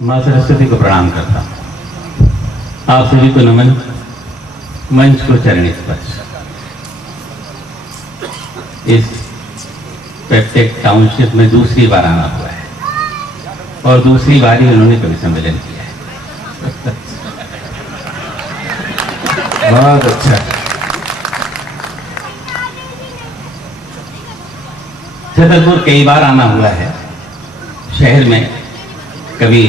माँ सरस्वती को प्रणाम करता हूँ। आप सभी को नमन। मंच को चरण स्पर्श। इस पेप्टेक टाउनशिप में दूसरी बार आना हुआ है और दूसरी बार ही उन्होंने कवि सम्मेलन किया है। बहुत अच्छा। छतरपुर कई बार आना हुआ है। शहर में कभी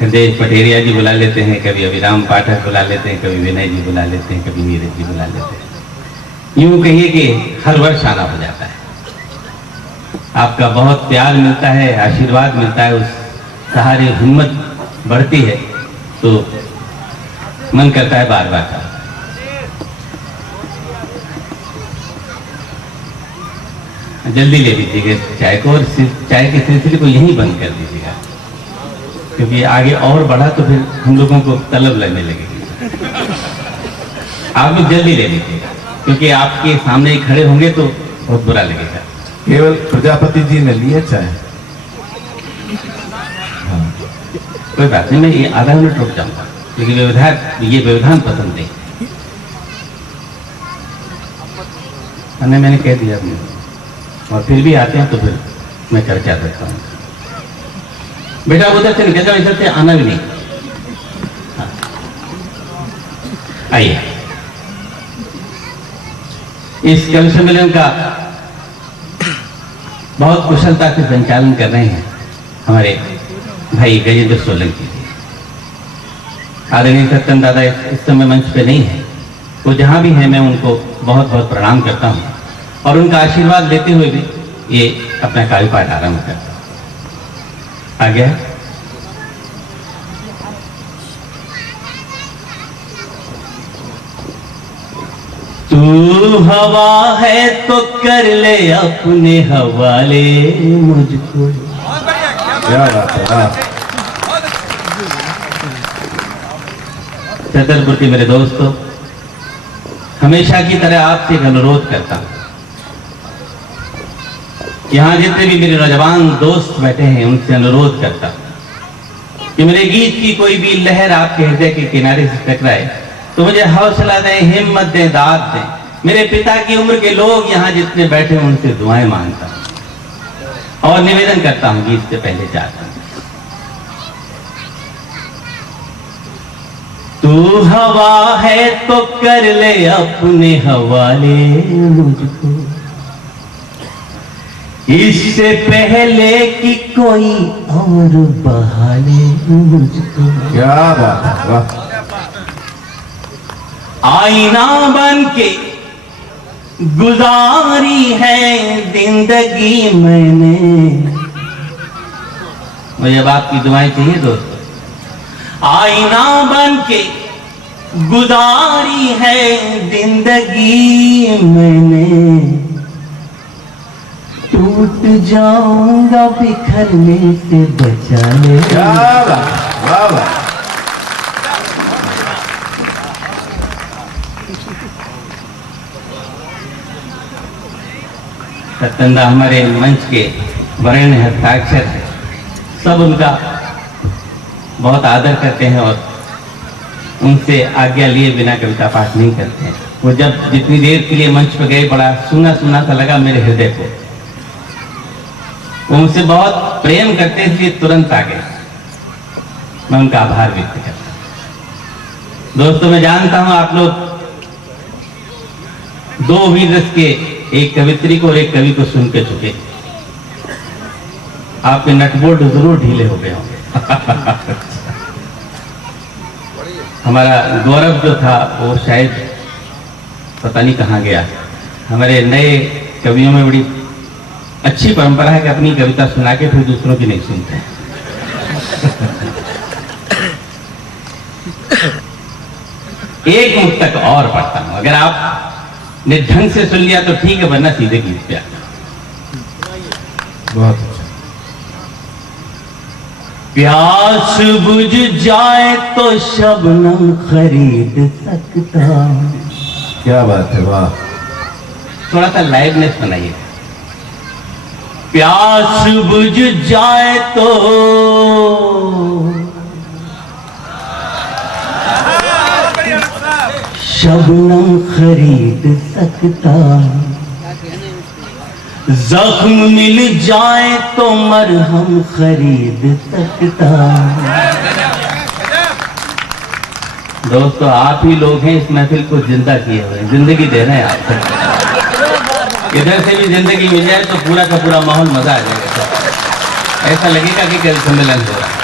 हृदय पटेरिया जी बुला लेते हैं, कभी अभिराम पाठक बुला लेते हैं, कभी विनय जी बुला लेते हैं, कभी नीरज जी बुला लेते हैं। यूं कहिए कि हर वर्ष आना हो जाता है। आपका बहुत प्यार मिलता है, आशीर्वाद मिलता है, उस सहारे हिम्मत बढ़ती है तो मन करता है बार बार का। जल्दी ले लीजिएगा चाय को और चाय के सिलसिले को यहीं बंद कर दीजिएगा, क्योंकि आगे और बढ़ा तो फिर हम लोगों को तलब लगने लगेगी। आप लोग जल्दी ले लीजिएगा, क्योंकि आपके सामने ही खड़े होंगे तो बहुत बुरा लगेगा। केवल प्रजापति जी ने लिया चाहे। कोई बात नहीं, मैं ये आधा मिनट रुक जाऊंगा, लेकिन ये व्यवधान पसंद नहीं। मैंने कह दिया अपने, और फिर भी आते हैं तो फिर मैं चर्चा करता हूँ। बेटा उधर से निकल जाओ, इधर से आना भी नहीं। हाँ। आइए, इस कवि सम्मेलन का बहुत कुशलता से संचालन कर रहे हैं हमारे भाई गजेंद्र सोलंकी जी। आदरणीय सत्यम दादा इस समय मंच पे नहीं है, वो जहां भी है मैं उनको बहुत बहुत प्रणाम करता हूँ और उनका आशीर्वाद लेते हुए भी ये अपना काव्य पाठ आरंभ करता हूँ। आ गया। तू हवा है तो कर ले अपने हवाले मुझको। क्या बात है। छतरपुर के मेरे दोस्तों, हमेशा की तरह आपसे एक अनुरोध करता हूं। यहाँ जितने भी मेरे नौजवान दोस्त बैठे हैं उनसे अनुरोध करता हूं कि मेरे गीत की कोई भी लहर आपके हृदय के किनारे से टकराए तो मुझे हौसला दें, हिम्मत दें, दाद दें। मेरे पिता की उम्र के लोग यहाँ जितने बैठे हैं उनसे दुआएं मांगता हूं और निवेदन करता हूं गीत से पहले चाहता हूं। तू हवा है तो कर ले अपने हवाले मुझको, इससे पहले कि कोई और बहाले मुझको। क्या बात है। वाह। आईना बन के गुजारी है जिंदगी मैंने। मुझे अब आपकी दुआएं चाहिए दोस्तों। आईना बन के गुजारी है जिंदगी मैंने, टूट जाऊंगा बिखरने से बचा ले। क्या बात। वाह वाह। सत्यंदा हमारे मंच के वरेण्य हस्ताक्षर है, सब उनका बहुत आदर करते हैं और उनसे आज्ञा लिए बिना कविता पाठ नहीं करते हैं। वो जब जितनी देर के लिए मंच पर गए बड़ा सुना सुना सा लगा मेरे हृदय को। वो मुझसे बहुत प्रेम करते इसलिए तुरंत आ गए। मैं उनका आभार व्यक्त करता हूं। दोस्तों, मैं जानता हूं आप लोग दो वीर रस के, एक कवित्री को और एक कवि को सुन के चुके। आपके नटबोल्ट जरूर ढीले हो गए होंगे। हमारा गौरव जो था वो शायद पता नहीं कहाँ गया। हमारे नए कवियों में बड़ी अच्छी परंपरा है कि अपनी कविता सुना के फिर दूसरों की नहीं सुनते। एक मुक्तक और पढ़ता हूं, अगर आप ने ढंग से सुन लिया तो ठीक है, वरना सीधे गीत पे आता। बहुत अच्छा। प्यास बुझ जाए तो शबनम खरीद सकता। क्या बात है। वाह। थोड़ा सा लाइवनेस बनाइए। प्यास बुझ जाए तो शबनम खरीद सकता, जख्म मिल जाए तो मरहम खरीद सकता। दोस्तों, आप ही लोग हैं इस महफिल को जिंदा किए हुए, जिंदगी दे रहे हैं आप। इधर से भी जिंदगी मिल जाए तो पूरा का पूरा माहौल मजा आ जाएगा। ऐसा लगेगा कि कल सम्मेलन हो रहा है।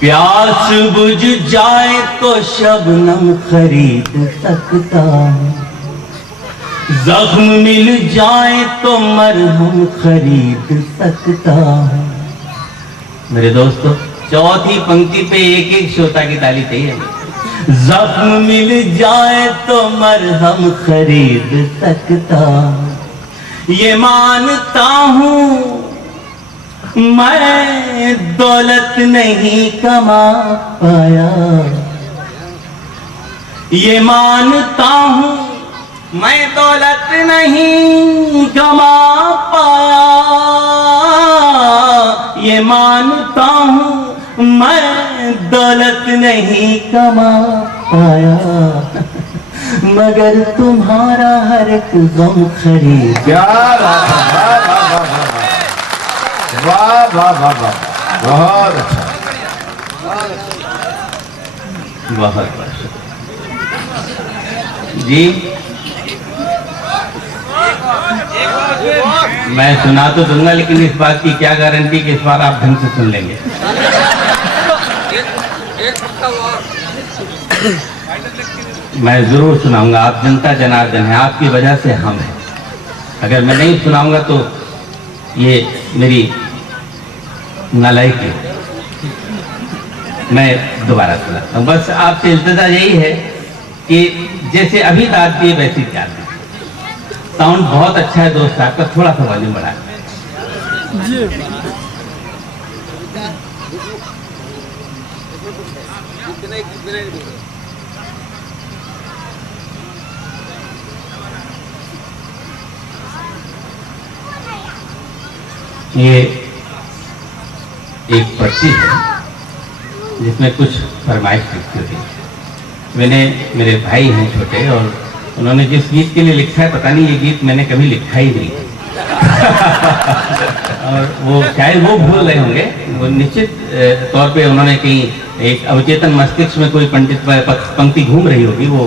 प्यास बुझ जाए तो शबनम खरीद सकता, जख्म मिल जाए तो मरहम खरीद सकता। मेरे दोस्तों, चौथी पंक्ति पे एक एक श्रोता की ताली चाहिए। जख्म मिल जाए तो मरहम खरीद सकता, ये मानता हूं मैं दौलत नहीं कमा पाया, ये मानता हूं मैं दौलत नहीं कमा पाया, ये मानता हूं मैं दौलत नहीं कमा पाया, मगर तुम्हारा हर एक गम खरीद। वाह वाह वाह वाह, बहुत अच्छा, बहुत जी। मैं सुना तो दूंगा, लेकिन इस बात की क्या गारंटी कि इस बार आप ढंग से सुन लेंगे। मैं जरूर सुनाऊंगा। आप जनता जनार्दन हैं, आपकी वजह से हम हैं। अगर मैं नहीं सुनाऊंगा तो ये मेरी नालायकी। मैं दोबारा सुनाता हूँ। बस आपसे इल्तिजा यही है कि जैसे अभी दाद दिए वैसी क्या दी। साउंड बहुत अच्छा है दोस्त आपका, थोड़ा सा वॉल्यूम बढ़ा। ये एक पर्ची है जिसमें कुछ फरमाइश लिखी हुई है। मैंने, मेरे भाई हैं छोटे, और उन्होंने जिस गीत के लिए लिखा है, पता नहीं ये गीत मैंने कभी लिखा ही नहीं और वो शायद वो भूल रहे होंगे। वो निश्चित तौर पे उन्होंने कहीं एक अवचेतन मस्तिष्क में कोई पंडित पंक्ति घूम रही होगी, वो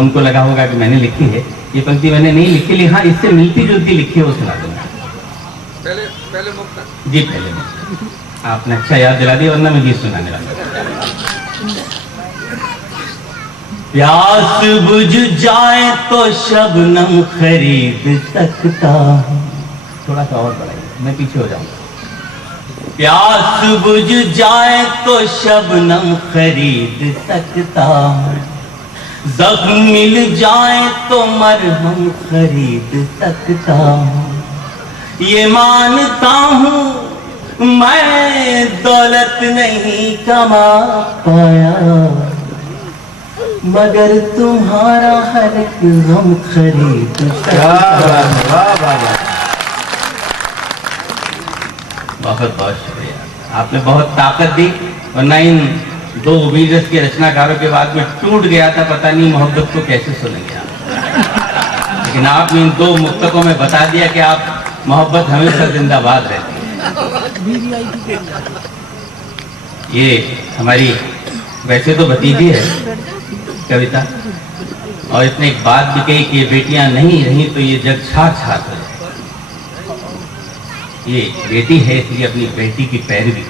उनको लगा होगा कि मैंने लिखी है। ये पंक्ति मैंने नहीं लिखी, ली हाँ इससे मिलती जुलती लिखी है, वो सुना दूंगा। पहले मुक्ता जी, पहले मुक्ता। आपने अच्छा याद दिला दिया, वरना मैं गीत सुनाने वाला। प्यास बुझ जाए तो शबनम खरीद सकता। थोड़ा सा और बढ़ाइए, मैं पीछे हो जाऊंगा। प्यास बुझ जाए तो शबनम खरीद सकता, जख्म मिल जाए तो मरहम खरीद सकता, ये मानता हूं मैं दौलत नहीं कमा पाया, मगर तुम्हारा हर एक गम खरीद सकता। बहुत बहुत शुक्रिया, आपने बहुत ताकत दी। वरना इन दो वीरस के रचनाकारों के बाद में टूट गया था, पता नहीं मोहब्बत को कैसे सुनेंगे आप। लेकिन आपने इन दो मुक्तकों में बता दिया कि आप मोहब्बत हमेशा जिंदाबाद रहती है। ये हमारी वैसे तो भतीजी है कविता, और इसने एक बात भी कही कि बेटियां नहीं रही तो ये जग छाछ हो जाए। ये बेटी है इसलिए अपनी बेटी की पैरवी।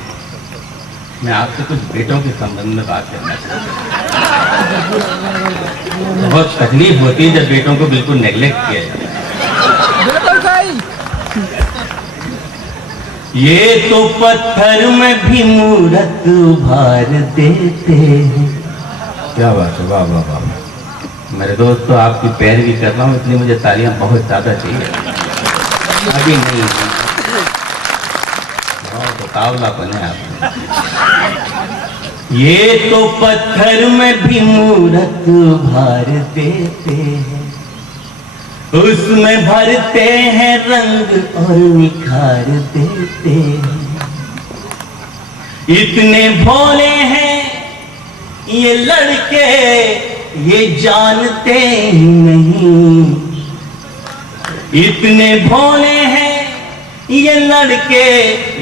मैं आपसे कुछ बेटों के संबंध में बात करना चाहता हूँ। बहुत तकलीफ होती है जब बेटों को बिल्कुल नेग्लेक्ट किया जाता है। ये तो पत्थर में भी मूरत उभार देते हैं। क्या बात है, वाह वाह वाह। मेरे दोस्त, तो आपकी पैरवी कर रहा हूँ, इसलिए मुझे तालियां बहुत ज्यादा चाहिए। अभी नहीं, बहुत उतावलापन है आप। ये तो पत्थर में भी मूरत उभार देते हैं, उसमें भरते हैं रंग और निखार देते हैं। इतने भोले हैं ये लड़के, ये जानते ही नहीं। इतने भोले हैं ये लड़के,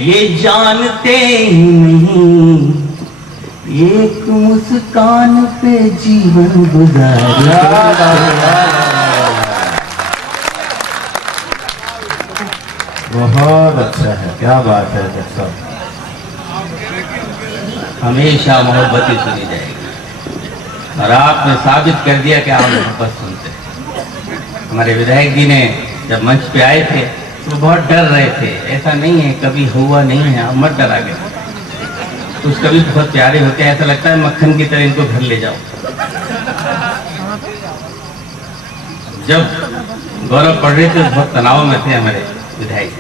ये जानते ही नहीं। एक मुस्कान पे जीवन गुजारा। बहुत अच्छा है, क्या बात है डॉक्टर साहब। हमेशा मोहब्बत ही सुनी जाएगी और आपने साबित कर दिया कि आप मोहब्बत सुनते हैं। हमारे विधायक जी ने जब मंच पे आए थे तो बहुत डर रहे थे, ऐसा नहीं है कभी हुआ नहीं है, आप मत डरा गए। कुछ कभी बहुत प्यारे होते हैं, ऐसा लगता है मक्खन की तरह इनको घर ले जाओ। जब गौरव पढ़ रहे थे बहुत तनाव में थे हमारे विधायक,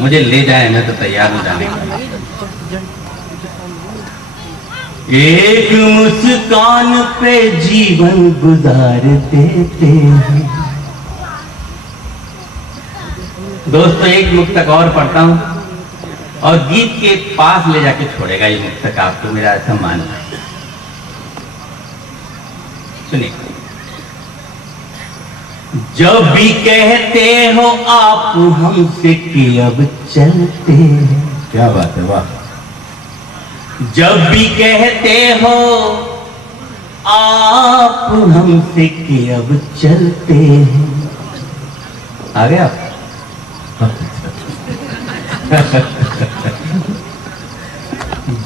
मुझे ले जाए मैं तो तैयार हो जाने का। एक मुस्कान पे जीवन गुजार देते हैं। दोस्तों एक मुक्तक और पढ़ता हूं और गीत के पास ले जाके छोड़ेगा ये मुक्तक आपको, मेरा ऐसा मानना है। सुनिए। जब भी कहते हो आप हमसे कि अब चलते हैं, क्या बात है, वाह। जब भी कहते हो आप हमसे कि अब चलते हैं। आ गया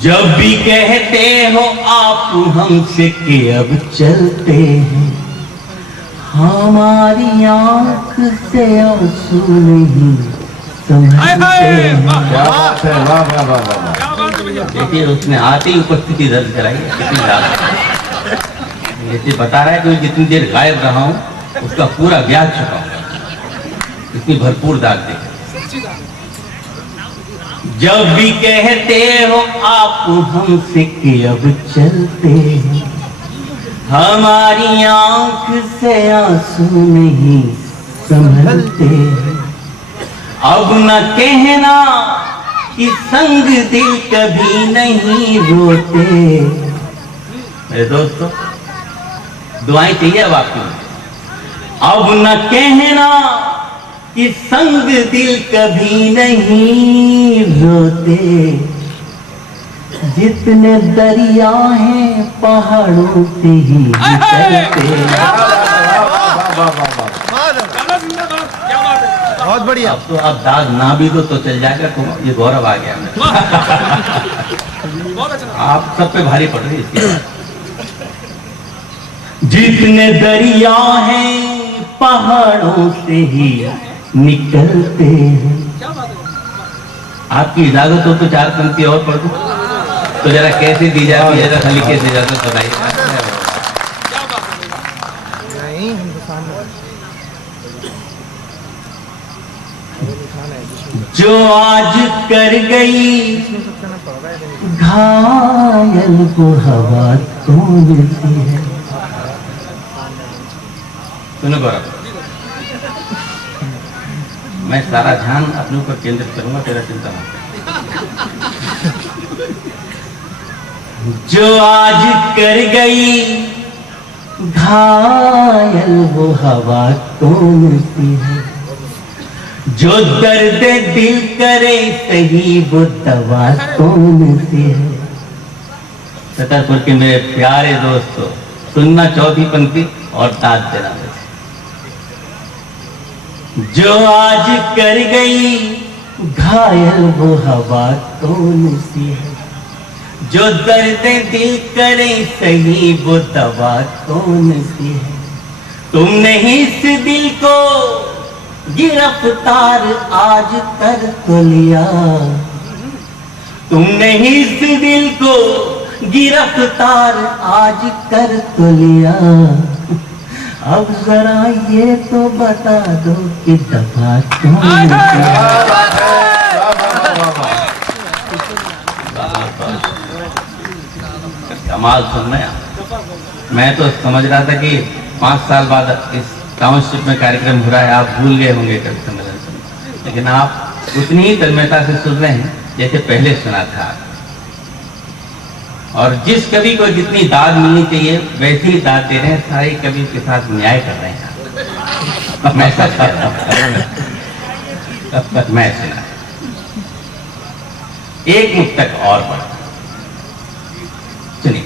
जब भी कहते हो आप हमसे कि अब चलते हैं, हमारी आंख से आंसू नहीं संभलते हैं। क्या बात है, वाह वाह वाह वाह। देखिए उसने आते ही उपस्थिति दर्ज कराई है, कितनी ज्यादा। ये बता रहा है कि मैं जितनी देर गायब रहा हूं उसका पूरा ब्याज चुका हूं, इतनी भरपूर दाग दे। जब भी कहते हो आप हमसे कि अब चलते हैं, हमारी आंख से आंसू नहीं संभलते हैं। अब न कहना कि संग दिल कभी नहीं रोते। मेरे दोस्तों दुआएं चाहिए अब आपकी। अब न कहना कि संग दिल कभी नहीं रोते। जितने दरिया हैं पहाड़ों से ही निकलते। बहुत बढ़िया। अब तो अब दाग ना भी दो तो चल जाएगा, तो ये गौरव आ गया। आप सब पे भारी पड़ रही है इसकी बात। जितने दरिया हैं पहाड़ों से ही निकलते हैं। आपकी इजाजत हो तो चार पंक्ति और पढ़ दूं तो जरा कैसे दी जाती है, जरा खाली कैसे इजाजत बताइए। नहीं हिंदुस्तान में जो आज कर गई घायल को हवा तोड़ती है। सुनो गौरव, मैं सारा ध्यान अपने ऊपर केंद्रित करूंगा, तेरा चिंता मत कर। जो आज कर गई घायल वो हवा तोड़ती है। जो दर्द दिल करे सही वो दवा तोड़ती है। छतरपुर के मेरे प्यारे दोस्तों, सुनना चौथी पंक्ति और दाद देना। जो आज कर गई घायल वो हवा तोड़ती है। जो दर्द दिल करे सही वो दवा तोड़ती है। तुमने इस दिल को गिरफ्तार आज कर तो लिया। तुमने इस दिल को गिरफ्तार आज कर तो लिया। अब जरा ये तो बता दो कि दफा क्यों कमाल सुन रहे हैं। मैं तो समझ रहा था कि 5 साल बाद इस टाउनशिप में कार्यक्रम हो रहा है, आप भूल गए होंगे कवि सम्मेलन सुनना, लेकिन आप उतनी ही तन्मयता से सुन रहे हैं जैसे पहले सुना था। और जिस कवि को जितनी दाद मिलनी चाहिए वैसी ही दाद दे रहे हैं, सारे कवि के साथ न्याय कर रहे हैं। मैं सच कह रहा हूं, मैं सुना एक मुक्तक और पढ़ा, सुनिए।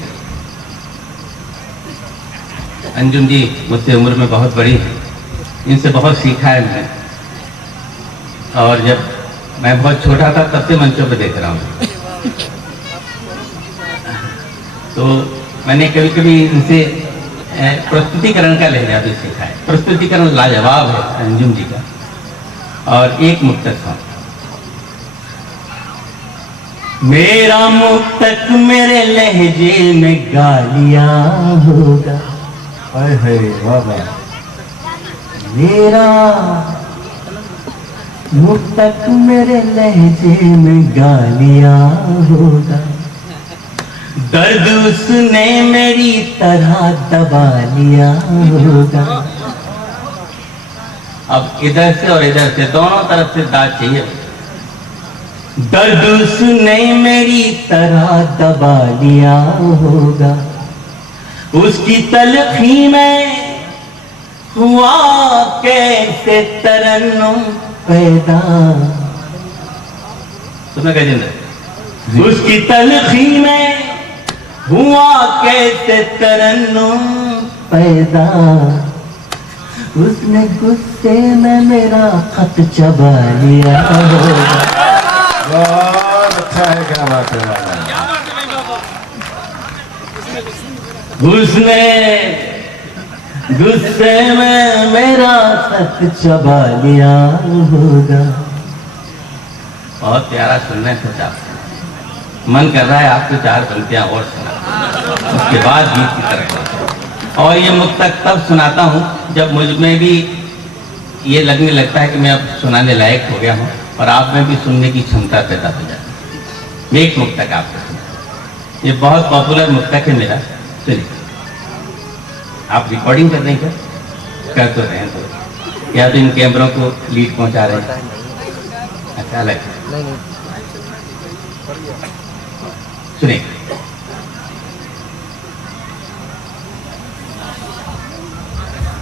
अंजुम जी मुझसे उम्र में बहुत बड़ी है, इनसे बहुत सीखा है मैंने, और जब मैं बहुत छोटा था तब से मंचों पे देख रहा हूँ, तो मैंने कभी कभी इनसे प्रस्तुतिकरण का लहजा भी सीखा है। प्रस्तुतिकरण लाजवाब है अंजुम जी का। और एक मुक्तक सुन, मेरा मुक्तक मेरे लहजे में गालिया होगा, हाय हाय वाह वाह, मेरा मुक्तक मेरे लहजे में गालिया होगा, दर्द उसने मेरी तरह दबा लिया होगा। अब इधर से और इधर से दोनों तरफ से दाद चाहिए। दर्द उसने मेरी तरह दबा लिया होगा, उसकी तलखी में हुआ कैसे तरन्नुम पैदा। सुना गजेंद्र, उसकी तलखी में हुआ कैसे तरन्नुम पैदा, उसने गुस्से में मेरा खत चबा लिया होगा। बहुत अच्छा है, क्या बात है। उसने गुस्से में मेरा खत चबा लिया होगा। बहुत प्यारा सुनने सोचा, मन कर रहा है आपको चार पंक्तियां और सुना, उसके बाद गीत की तरफ। और ये मुक्तक तब सुनाता हूँ जब मुझ में भी ये लगने लगता है कि मैं अब सुनाने लायक हो गया हूँ और आप में भी सुनने की क्षमता पैदा हो जाती है। एक मुक्तक आपको सुना, ये बहुत पॉपुलर मुक्तक है मेरा, सुनिए। आप रिकॉर्डिंग कर रहे हैं क्या? कर तो रहे हैं, तो या तो इन कैमरों को लीड पहुंचा रहे हैं? अच्छा, अलग सुनिए।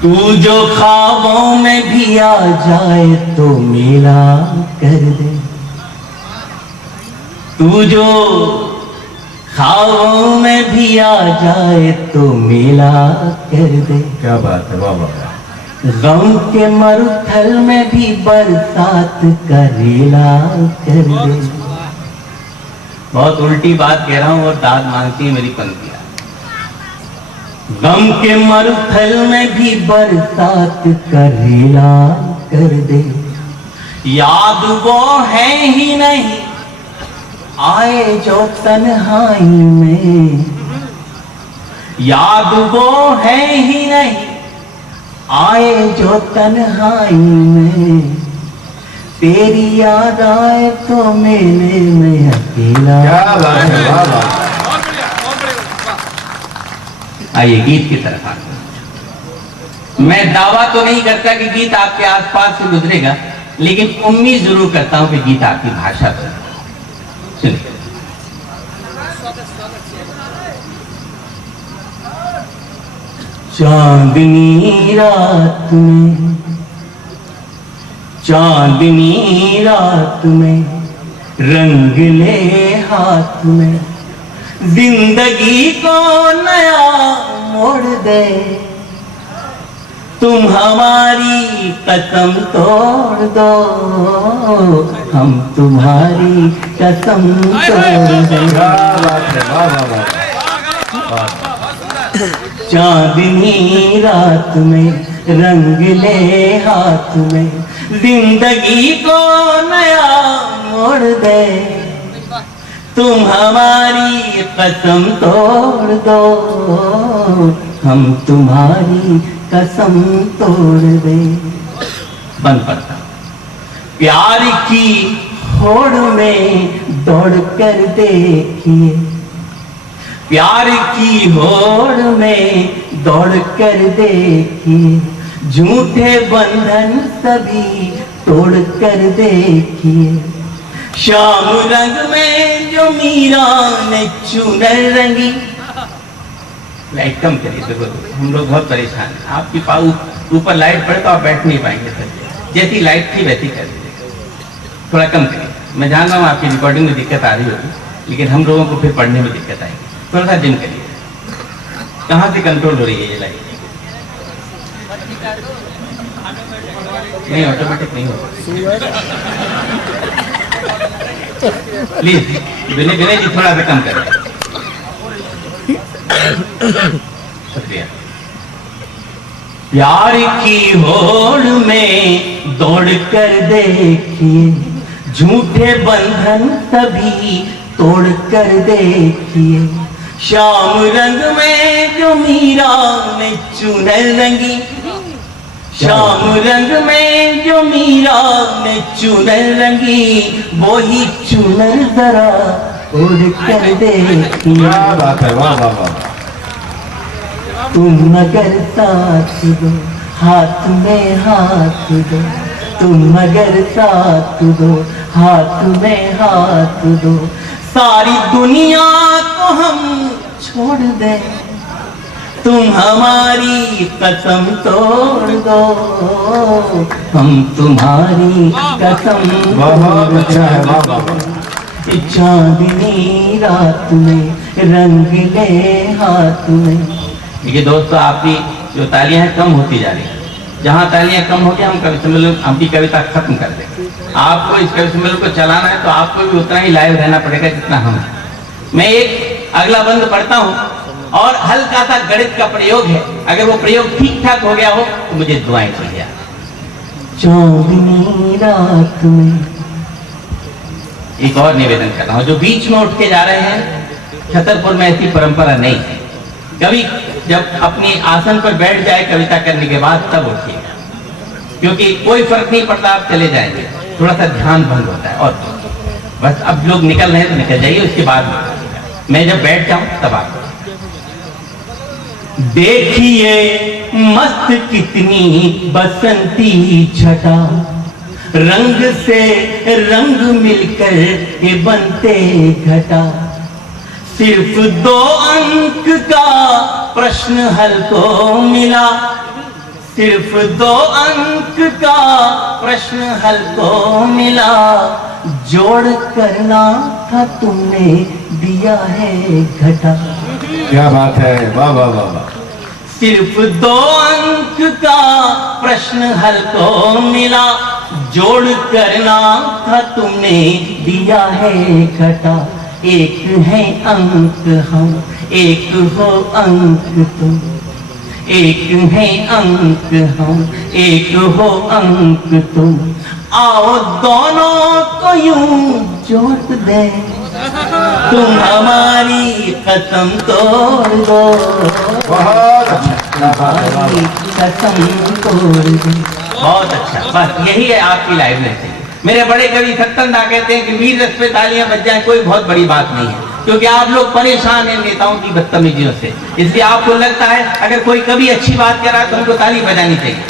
तू जो ख्वाबों में भी आ जाए तो मेरा कर दे, तू जो ख्वाबों में भी आ जाए तो मेला कर दे। क्या बात है, वाह वाह। गम के मरुथल में भी बरसात का रेला कर दे। बहुत उल्टी बात कह रहा हूं और दाद मांगती है मेरी पंक्तियां। गम के मरुथल में भी बरसात का रेला कर दे, याद वो है ही नहीं आए जो तन्हाई में, याद वो है ही नहीं आए जो तन्हाई में, तेरी याद आए तो मेले में अकेला। क्या बात है, वाह वाह। आइए गीत की तरफ आते। मैं दावा तो नहीं करता कि गीत आपके आसपास से गुजरेगा, लेकिन उम्मीद जरूर करता हूं कि गीत आपकी भाषा पर। सुनिए। चांदनी रात में, चांदनी रात में रंग ले हाथ में, जिंदगी को नया मोड़ दे, तुम हमारी कसम तोड़ दो, हम तुम्हारी कसम तोड़ दे। क्या बात है, वाह वाह वाह। चांदनी रात में रंग ले हाथ में, जिंदगी को नया मोड़ दे, तुम हमारी कसम तोड़ दो, हम तुम्हारी कसम तोड़ दे। बंद पड़ता। प्यार की होड़ में दौड़ कर देखिए, प्यार की होड़ में दौड़ कर देखिए, झूठे बंधन सभी तोड़ कर देखिए, श्याम रंग में जो मीरा ने चुनर रंगी। लाइट कम करिए, देखो हम लोग बहुत परेशान हैं। आपकी पाऊ ऊपर लाइट पड़े तो आप बैठ नहीं पाएंगे सर। जैसी लाइट थी वैसी कर दीजिए, थोड़ा कम करिए। मैं जान रहा हूँ आपकी रिकॉर्डिंग में दिक्कत आ रही होगी, लेकिन हम लोगों को फिर पढ़ने में दिक्कत आएगी। थोड़ा सा डिम करिए। कहाँ से कंट्रोल हो रही है ये लाइट? नहीं, ऑटोमेटिक नहीं होगा। प्लीज विनय जी थोड़ा सा कम करें। शुक्रिया। प्यार की होड़ में दौड़ कर देखिए, झूठे बंधन सभी तोड़ कर देखिए, श्याम रंग में जो मीरा ने चुनर रंगी, श्याम रंग में जो मीरा ने चुनर रंगी, वो ही चुनर जरा उड़ कर देखिए। क्या बात है, वाह वाह वाह। तुम मगर साथ दो, हाथ में हाथ दो, तुम मगर साथ दो, हाथ में हाथ दो, सारी दुनिया को हम छोड़ दें, तुम हमारी कसम तोड़ दो, हम तुम्हारी कसम बहुत अच्छा है, वाह वाह। चांदनी रात में रंग ले हाथ में। देखिए दोस्तों, आपकी जो तालियां हैं कम होती जा रही है। जहाँ तालियां कम होगी हम कवि सम्मेलन आपकी कविता खत्म कर देंगे। आपको इस कवि सम्मेलन को चलाना है तो आपको भी उतना ही लाइव रहना पड़ेगा जितना हम। मैं एक अगला बंद पढ़ता हूँ और हल्का सा गणित का प्रयोग है। अगर वो प्रयोग ठीक ठाक हो गया हो तो मुझे दुआएं चाहिए। चांदनी रात में एक और निवेदन कर रहा हूँ, जो बीच में उठ के जा रहे हैं, छतरपुर में ऐसी परंपरा नहीं है। कभी जब अपनी आसन पर बैठ जाए कविता करने के बाद तब उठिएगा, क्योंकि कोई फर्क नहीं पड़ता, आप चले जाएंगे, थोड़ा सा ध्यान भंग होता है। और बस अब लोग निकल रहे हैं तो निकल जाइए, उसके बाद मैं जब बैठ जाऊं तब आप देखिए मस्त कितनी बसंती छटा, रंग से रंग मिलकर ये बनते घटा, सिर्फ 2 अंक का प्रश्न हल को मिला, सिर्फ 2 अंक का प्रश्न हल को मिला, जोड़ करना था तुमने दिया है घटा। क्या बात है, वाह वाह वाह वाह। सिर्फ 2 अंक का प्रश्न हल को मिला, जोड़ करना था तुमने दिया है घटा, एक है अंक हम, एक हो अंक तुम, एक है अंक हम, एक हो अंक तुम, आओ दोनों को यूं जोड़ दे, तुम हमारी कसम तोड़ दो, बहुत अच्छा, हमारी कसम तोड़ दो। बहुत अच्छा, बस यही है आपकी लाइवनेस। मेरे बड़े कवि सत्तनदा कहते हैं कि वीर रस पे तालियां बज जाएं कोई बहुत बड़ी बात नहीं है, क्योंकि आप लोग परेशान हैं नेताओं की बदतमीजियों से, इसलिए आपको लगता है अगर कोई कभी अच्छी बात करा तो उनको ताली बजानी चाहिए।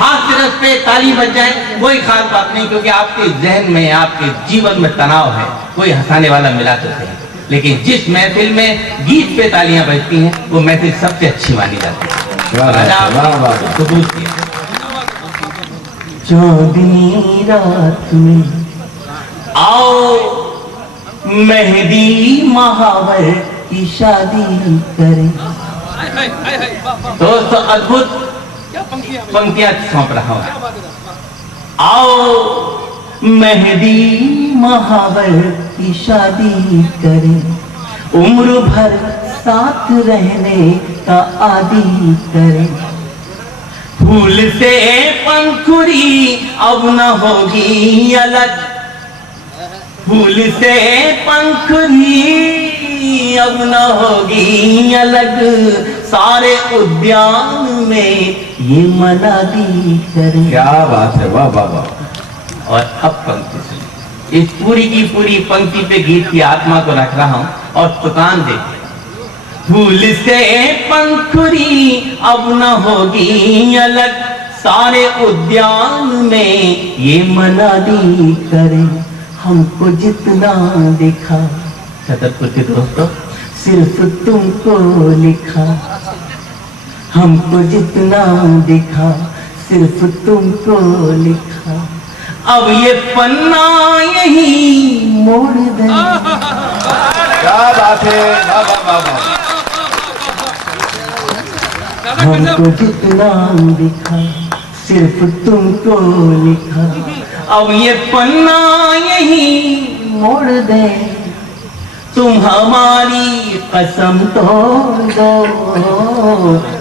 हाथ रस पे ताली बज जाए कोई खास बात नहीं, क्योंकि आपके जहन में, आपके जीवन में तनाव है, कोई हंसाने वाला मिला तो सही, लेकिन जिस महफिल में गीत पे तालियां बजती हैं वो महफिल सबसे अच्छी मानी जाती है। सबूत दिया। चांदनी रात में आओ मेहंदी महावर की शादी करें। दोस्तों अद्भुत पंक्तियां सौंप रहा हूं। आओ मेहंदी महावर की शादी करें, उम्र भर साथ रहने का आदी करें, फूल से पंखुड़ी अब न होगी अलग, फूल से पंखुड़ी अब न होगी अलग, सारे उद्यान में ये मनादी करें। क्या बात है, वाह वाह वाह। और अब पंक्ति सुनिए, इस पूरी की पूरी पंक्ति पे गीत की आत्मा को रख रहा हूं और तुकान देखिए। फूल से पंखुड़ी अब न होगी अलग, सारे उद्यान में ये मनादी करें, हमको जितना दिखा, छतरपुर के दोस्तों सिर्फ तुमको लिखा, हमको जितना दिखा सिर्फ तुमको लिखा, अब ये पन्ना यही मोड़ दे। क्या बात है, वाह वाह वाह वाह। हमको जितना दिखा सिर्फ तुमको लिखा, अब ये पन्ना यही मोड़ दे, तुम हमारी कसम तोड़ दो,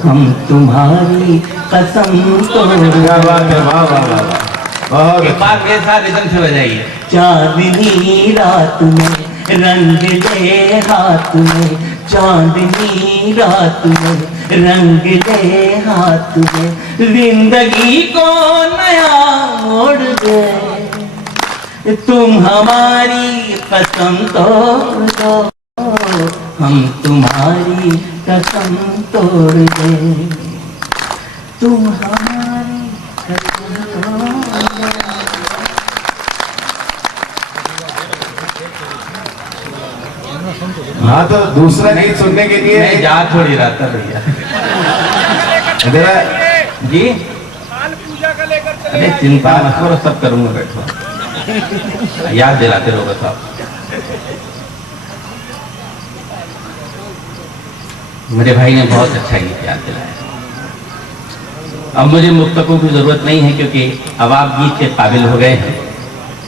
हम तुम्हारी कसम तोड़ क्या दो। बात है, वाह वाह वाह वाह। बहुत एक बार मेरे साथ रिदम से बजाइए। चांदनी रात में रंग ले हाथ में, चांदनी रात में रंग ले हाथ में, जिंदगी को नया मोड़ दे, तुम हमारी कसम तोड़ दो, हम तुम्हारी कसम तोड़ दे, तुम हमारी कसम तोड़ दो। हाँ, तो दूसरा गीत सुनने के लिए मैं जा थोड़ी रहा था भैया इधर जी। अरे चिंता मत करो, सब करूंगा, बैठो, याद दिलाते रहो बस आप। मेरे भाई ने बहुत अच्छा गीत याद दिलाया। अब मुझे मुक्तकों की जरूरत नहीं है, क्योंकि अब आप गीत के काबिल हो गए हैं,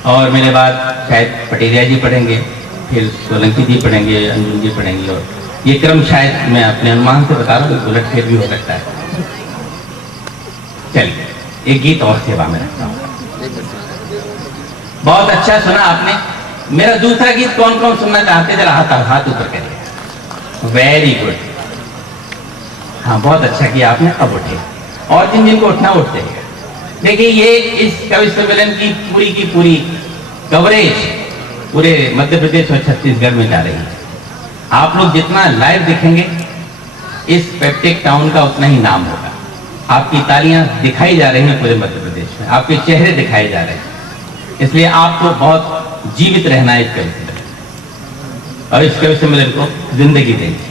और मेरे बाद शायद पटेरिया जी पढ़ेंगे, फिर सोलंकी जी पढ़ेंगे, अंजुम जी पढ़ेंगे, और ये क्रम शायद मैं अपने अनुमान से बता रहा हूँ, उलट फेर भी हो सकता है। चलिए एक गीत और सेवा में रखता हूँ। बहुत अच्छा सुना आपने। मेरा दूसरा गीत कौन कौन सुनना चाहते, जरा हाथ ऊपर करिए। वेरी गुड, हाँ बहुत अच्छा किया आपने, अब उठे, और जिन जिनको उठना उठते हैं। देखिए ये इस कवि सम्मेलन की पूरी कवरेज पूरे मध्य प्रदेश और छत्तीसगढ़ में जा रही है। आप लोग जितना लाइव दिखेंगे इस पेप्टिक टाउन का उतना ही नाम होगा। आपकी तालियां दिखाई जा रही हैं पूरे मध्य प्रदेश में, आपके चेहरे दिखाए जा रहे हैं, इसलिए आपको बहुत जीवित रहना है इस कवि सम्मेलन, और इस कवि सम्मेलन को जिंदगी देंगे।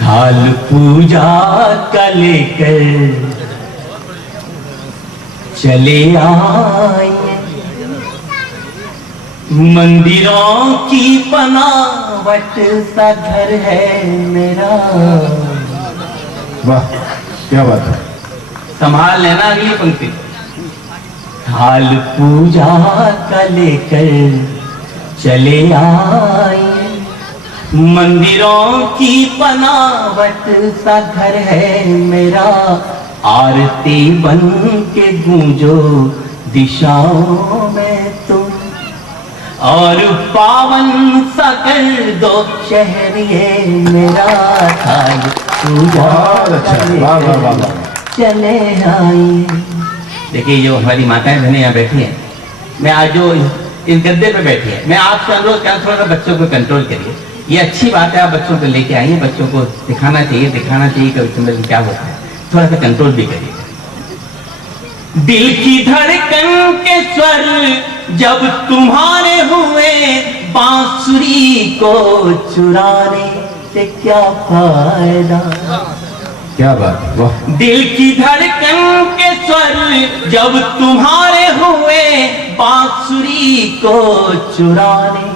थाल पूजा का लेकर चले आए, मंदिरों की बनावट सा घर है मेरा। वाह, क्या बात है। संभाल लेना अगली पंक्ति। थाल पूजा का लेकर चले आए, मंदिरों की बनावट सा घर है मेरा, आरती बन के गूंजो दिशाओं में तुम, और पावन सा कर दो शहर ये मेरा। थाल पूजा बहुत अच्छा, वाह वाह वाह वाह। चले आए। देखिए जो हमारी माताएं बहनें यहाँ बैठी हैं, मैं आज जो इस गद्दे पे बैठी है, मैं आपसे अनुरोध कर थोड़ा सा बच्चों को कंट्रोल करिए। ये अच्छी बात है, आप बच्चों को लेके आइए, बच्चों को दिखाना चाहिए कवि सम्मेलन क्या होता है, थोड़ा सा कंट्रोल भी करिए। दिल की धड़कन के स्वर जब तुम्हारे हुए, बांसुरी को चुराने से क्या फायदा। क्या बात है, वाह। दिल की धड़कन के स्वर जब तुम्हारे हुए, बांसुरी को चुराने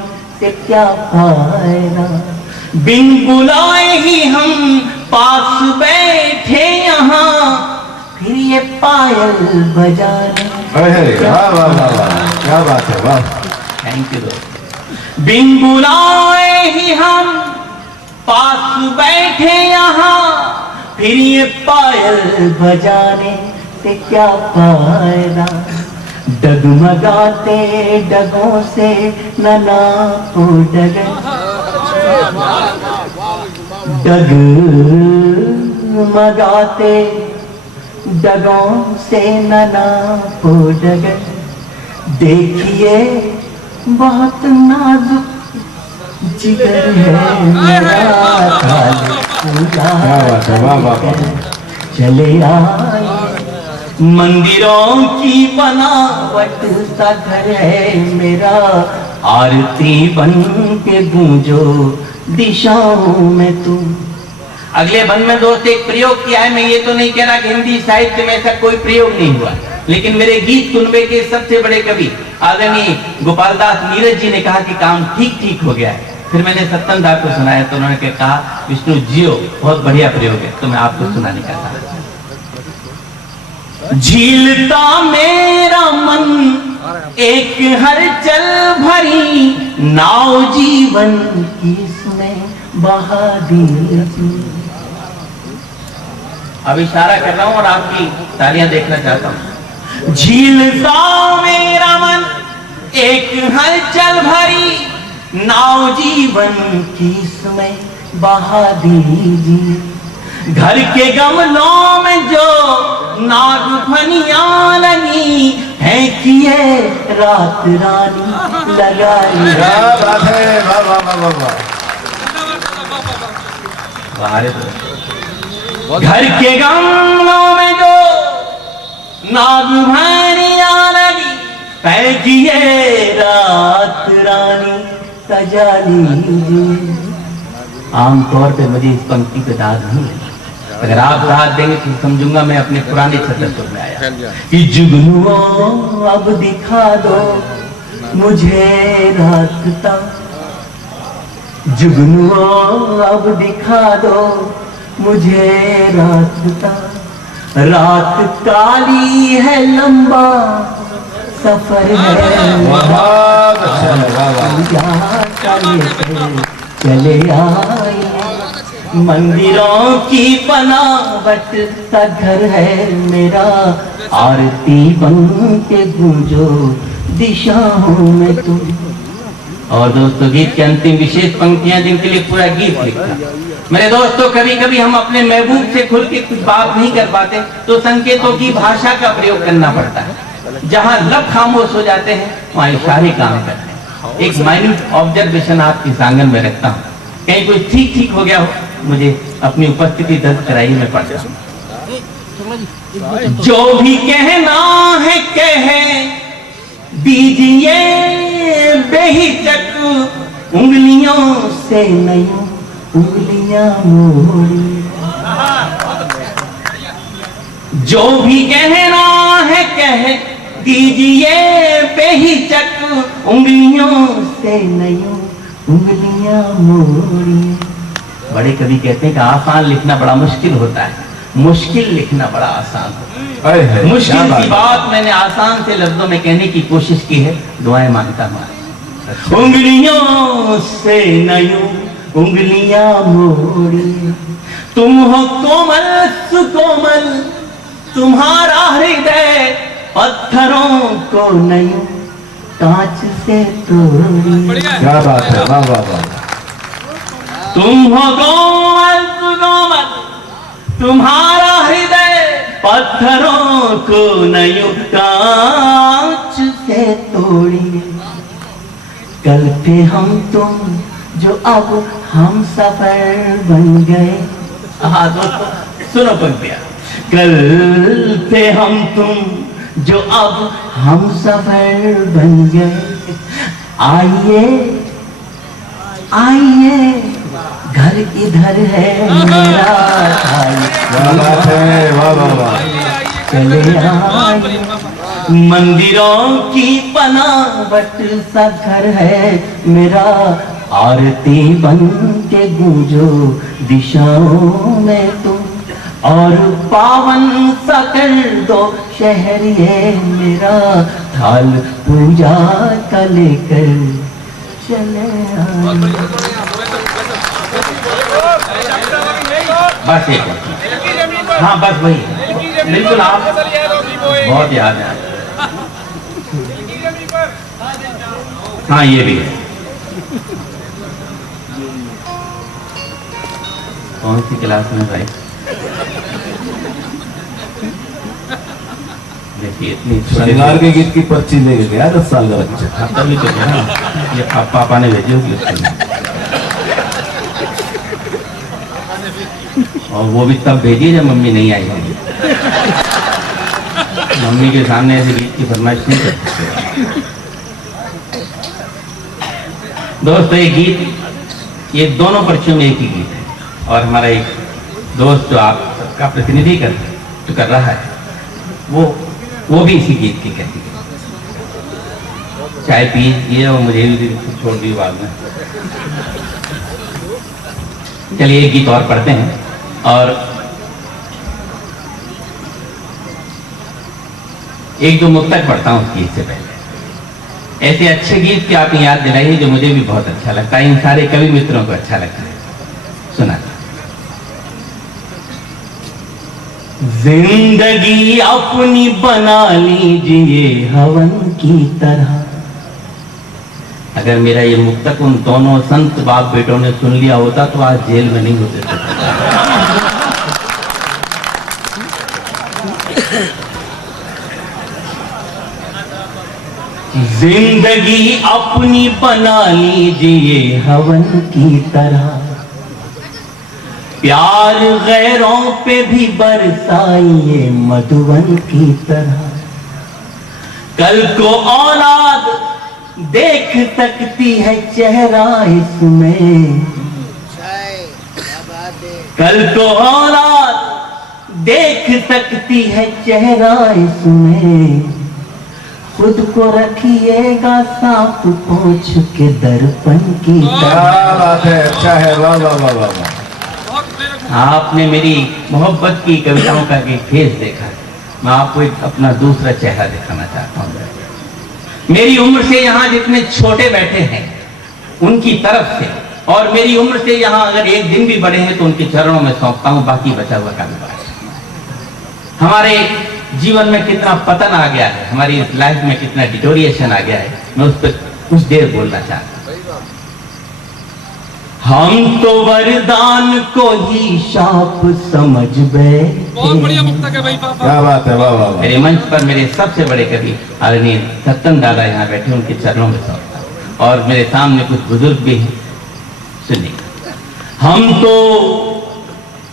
से क्या फायदा। बिन बुलाए ही हम पास बैठे यहाँ, फिर ये पायल बजाने। अरे वाह वाह वाह वाह, क्या बात है, वाह। थैंक यू दोस्त। बिन बुलाए ही हम पास बैठे यहाँ, फिर ये पायल बजाने से क्या फायदा। डगमगाते डगों से न नापो डगर, डगमगाते डगों से न नापो डगर। देखिए बहुत नाजुक जिगर है मेरा, थाल पूजा क्या बात है, वाह वाह वाह। चले आए। मंदिरों की बनावट सा घर है मेरा, आरती बन के गूंजो दिशाओं में तुम। अगले बन में दोस्त एक प्रयोग किया है, मैं ये तो नहीं कह रहा कि हिंदी साहित्य में ऐसा कोई प्रयोग नहीं हुआ, लेकिन मेरे गीत सुनवे के सबसे बड़े कवि आदरणीय गोपाल दास नीरज जी ने कहा कि काम ठीक ठीक हो गया है। फिर मैंने सत्तन दास को सुनाया तो उन्होंने कहा विष्णु जियो बहुत बढ़िया प्रयोग है, तो मैं आपको सुनाने का था। झीलता मेरा मन एक हलचल भरी नाव जीवन की इसमें बहा दीजिए। अब इशारा कर रहा हूं और आपकी तालियां देखना चाहता हूं। झीलता मेरा मन एक हलचल भरी नाव जीवन की इसमें बहा दीजिए। घर के गमलों में जो नागफनियां लगी है किए रात रानी लगाई। क्या बात है, वाह वाह वाह वाह वाह। घर के गमलों में जो नागफनियां लगी है किए रात रानी सजा लीजिए। आमतौर पे मुझे इस पंक्ति पे दाद नहीं लगी, अगर आप दाद देंगे तो समझूंगा मैं अपने पुराने छतरपुर में आया। कि जुगनुओं अब दिखा दो मुझे रास्ता, जुगनुओं अब दिखा दो मुझे रास्ता। रात काली है लंबा सफर है, बहुत अच्छा है, वाह वाह। चले आए मंदिरों की बनावट सा घर है मेरा, आरती बन के गूंजो दिशाओं में तुम। और दोस्तों गीत के अंतिम विशेष पंक्तियां जिनके लिए पूरा गीत लिखा। मेरे दोस्तों कभी कभी हम अपने महबूब से खुल के कुछ बात नहीं कर पाते तो संकेतों की भाषा का प्रयोग करना पड़ता है। जहां लब खामोश हो जाते हैं वहां इशारे काम करते हैं। एक माइन्यूट ऑब्जर्वेशन आपके आंगन में रखता हूँ, कहीं कुछ ठीक ठीक हो गया हो मुझे अपनी उपस्थिति दर्ज कराइए, मैं पढ़ता हूँ। जो भी कहना है कहे दीजिए बेहिचक, उंगलियों से नहीं उंगलियां मोड़ी। जो भी कहना है कहे दीजिए बेहिचक, उंगलियों से नहीं उंगलियां मोड़ी। बड़े कवि कहते हैं कि आसान लिखना बड़ा मुश्किल होता है, मुश्किल लिखना बड़ा आसान होता है। मुश्किल की बात मैंने आसान से लफ्जों में कहने की कोशिश की है, दुआएं मांगता मां। उंगलियों से नयूं उंगलियां मोड़ी, तुम हो कोमल सुकोमल तुम्हारा हृदय, पत्थरों को नयूं कांच से तोड़ी। क्या बात है, वाह वाह वाह। तुम हो कोमल सुकोमल तुम्हारा हृदय, पत्थरों को नयूं कांच से तोड़ी। कल पे हम तुम जो अब हम सफर बन गए। हाँ दोस्तों सुनो पंक्तियां। कल पे हम तुम जो अब हम सफर बन गए, आइए आइए घर इधर है मेरा, क्या बात है, वाह वाह वाह। चले आइए मंदिरों की बनावट सा घर है मेरा, आरती बन के गूंजो दिशाओं में तुम। और पावन सा कर दो शहर ये मेरा, थाल पूजा का लेकर चले आए। बस एक हाँ बस वही बिल्कुल, आप बहुत याद है। हाँ ये भी है। कौन सी क्लास में भाई? देखिए इतनी शनिवार के गीत की पर्ची लेके गया 10 साल का बच्चा। तभी तो गया ना, ये पापा ने भेजी होगी और वो भी तब भेजी जब मम्मी नहीं आई होगी। मम्मी के सामने ऐसे गीत की फरमाइश नहीं कर सकते। दोस्तों ये गीत, ये दोनों पर्चियों में एक ही गीत है, और हमारा एक दोस्त जो आप सबका प्रतिनिधि कर रहा है वो भी इसी गीत की कहती है। चाय पीजिए और मुझे भी छोड़ दी बाद में। चलिए एक गीत और पढ़ते हैं, और एक दो मुक्तक पढ़ता हूं उस गीत से पहले। ऐसे अच्छे गीत की आपने याद दिलाई जो मुझे भी बहुत अच्छा लगता है, इन सारे कवि मित्रों को अच्छा लगता है। सुना, जिंदगी अपनी बना लीजिए हवन की तरह। अगर मेरा ये मुक्तक उन दोनों संत बाप बेटों ने सुन लिया होता तो आज जेल में नहीं होते थे। जिंदगी अपनी बना लीजिए हवन की तरह, प्यार गैरों पे भी बरसाइए मधुवन की तरह। कल को औलाद देख सकती है चेहरा इसमें, कल को औलाद देख सकती है चेहरा इसमें। खुद को रखिएगा साफ पोंछ के दर्पण की क्या तरह। बात है, अच्छा है, वाह वाह वाह वाह वाह। आपने मेरी मोहब्बत की कविताओं का एक फेस देखा है, मैं आपको एक अपना दूसरा चेहरा दिखाना चाहता हूँ। मेरी उम्र से यहाँ जितने छोटे बैठे हैं उनकी तरफ से, और मेरी उम्र से यहाँ अगर एक दिन भी बड़े हैं तो उनके चरणों में सौंपता हूँ बाकी बचा हुआ कारोबार। हमारे जीवन में कितना पतन आ गया है, हमारी इस लाइफ में कितना डिटोरिएशन आ गया है, मैं उस पर कुछ देर बोलना चाहता हूँ। हम तो वरदान को ही शाप समझ बैठे। बहुत बढ़िया मुक्तक है भाई पापा। क्या बात है, वाह वाह वाह। मेरे मंच पर मेरे सबसे बड़े कवि आदरणीय सत्तन दादा यहाँ बैठे, उनके चरणों में सौंपता हूं, और मेरे सामने कुछ बुजुर्ग भी हैं, सुनिए। हम तो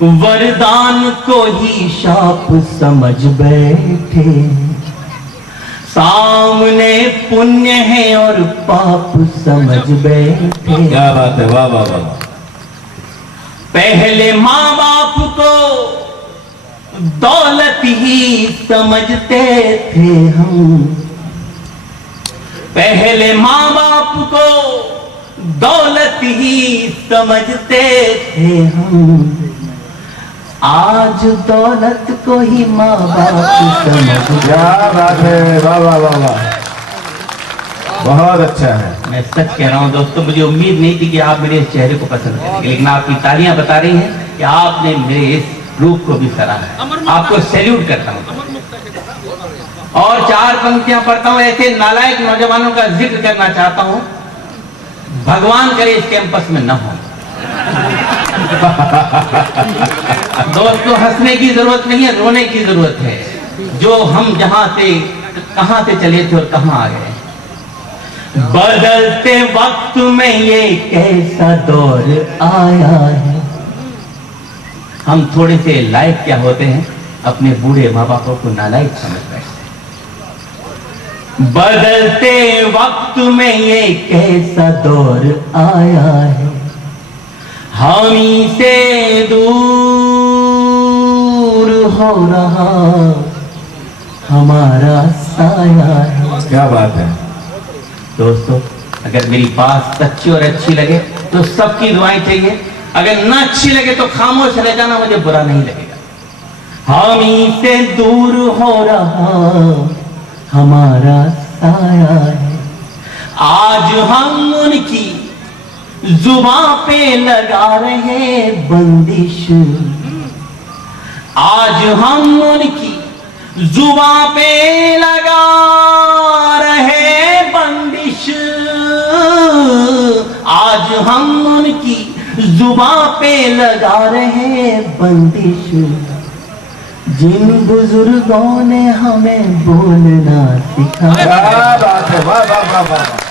वरदान को ही शाप समझ बैठे, सामने पुण्य है और पाप समझ बैठे। क्या बात है, वाह वाह वाह। पहले माँ बाप को दौलत ही समझते थे हम, पहले माँ बाप को दौलत ही समझते थे हम। आज दौलत को ही माँ बाप समझ। क्या बात है, वाह वाह वाह वाह, बहुत अच्छा है। मैं सच कह रहा हूँ दोस्तों, मुझे उम्मीद नहीं थी कि आप मेरे इस चेहरे को पसंद करेंगे, लेकिन आपकी तालियां बता रही हैं कि आपने मेरे इस रूप को भी सराहा है। आपको सैल्यूट करता हूँ। और चार पंक्तियां पढ़ता हूँ, ऐसे नालायक नौजवानों का जिक्र करना चाहता हूँ, भगवान करे इस कैंपस में न हो। दोस्तों हंसने की जरूरत नहीं है, रोने की जरूरत है। जो हम जहां से कहां से चले थे और कहां आ गए। बदलते वक्त में ये कैसा दौर आया है। हम थोड़े से लायक क्या होते हैं, अपने बूढ़े माँ बापों को नालायक समझ बैठते हैं। बदलते वक्त में ये कैसा दौर आया है, हमी से दूर हो रहा हमारा साया है। क्या बात है दोस्तों, अगर मेरी बात सच्ची और अच्छी लगे तो सबकी दुआएं चाहिए, अगर ना अच्छी लगे तो खामोश रह जाना, मुझे बुरा नहीं लगेगा। हमी से दूर हो रहा हमारा साया है, आज हम उनकी जुबां पे लगा रहे बंदिश। आज हम उनकी जुबां पे लगा रहे बंदिश। आज हम उनकी जुबां पे लगा रहे बंदिश। जिन बुजुर्गों ने हमें बोलना सिखाया। क्या बात है, वाह वाह वाह वाह।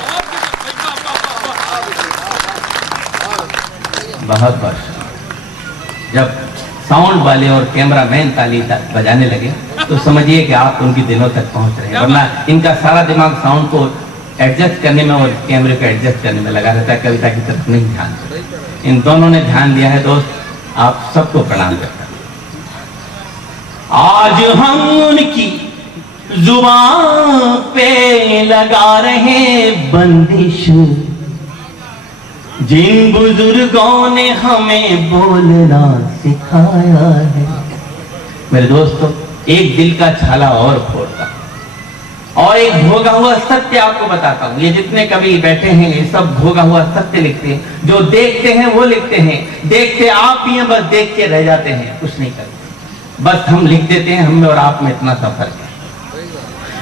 बहुत बार जब साउंड वाले और कैमरामैन ताली बजाने लगे तो समझिए कि आप उनके दिनों तक पहुंच रहे हैं, वरना इनका सारा दिमाग साउंड को एडजस्ट करने में और कैमरे को एडजस्ट करने में लगा रहता है, कविता की तरफ नहीं ध्यान देता। इन दोनों ने ध्यान दिया है दोस्त, आप सबको प्रणाम करता हूं। आज हम उनकी जुबान पे लगा रहे बंदिश, जिन बुजुर्गों ने हमें बोलना सिखाया है। मेरे दोस्तों, एक दिल का छाला और फोड़ता और एक भोगा हुआ सत्य आपको बताता हूं। ये जितने कवि बैठे हैं ये सब भोगा हुआ सत्य लिखते हैं, जो देखते हैं वो लिखते हैं। देखते आप ही हैं, बस देख के रह जाते हैं, कुछ नहीं करते, बस हम लिख देते हैं। हम में और आप में इतना सा फर्क है।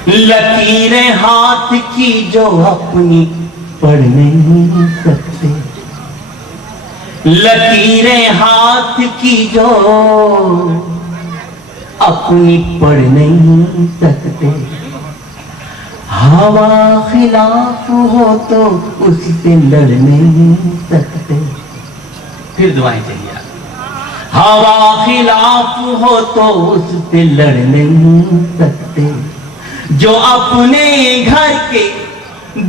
लकीरें हाथ की जो अपनी पढ़ नहीं सकते, लकीरें हाथ की जो अपनी पढ़ नहीं सकते, हवा खिलाफ हो तो उससे लड़ नहीं सकते। फिर दुआएं चाहिए। हवा खिलाफ हो तो उससे लड़ नहीं सकते, जो अपने घर के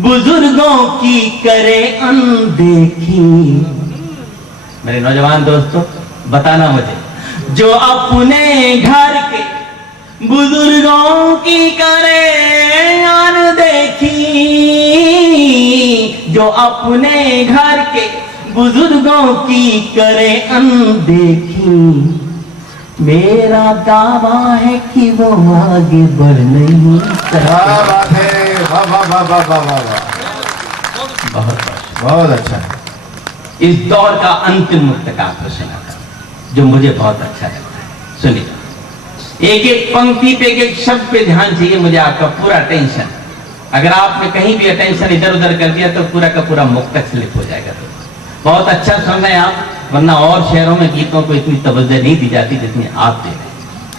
बुजुर्गों की करे अनदेखी। मेरे नौजवान दोस्तों, बताना मुझे, जो अपने घर के बुजुर्गों की करे अनदेखी, जो अपने घर के बुजुर्गों की करे अनदेखी, मेरा दावा है कि वो आगे बढ़ नहीं सकता। क्या बात है, वाह वाह वाह वाह वाह वाह वाह, बहुत अच्छा है। इस दौर का अंतिम मुक्तका प्रश्न था जो मुझे बहुत अच्छा लगता है। सुनिए, एक एक पंक्ति पे, एक एक शब्द पे ध्यान चाहिए मुझे, आपका पूरा अटेंशन। अगर आपने कहीं भी अटेंशन इधर उधर कर दिया तो पूरा का पूरा मुक्तक स्लिप हो जाएगा। तो बहुत अच्छा सुन रहे हैं आप, वरना और शहरों में गीतों को इतनी तवज्जो नहीं दी जाती जितनी आप दे रहे हैं।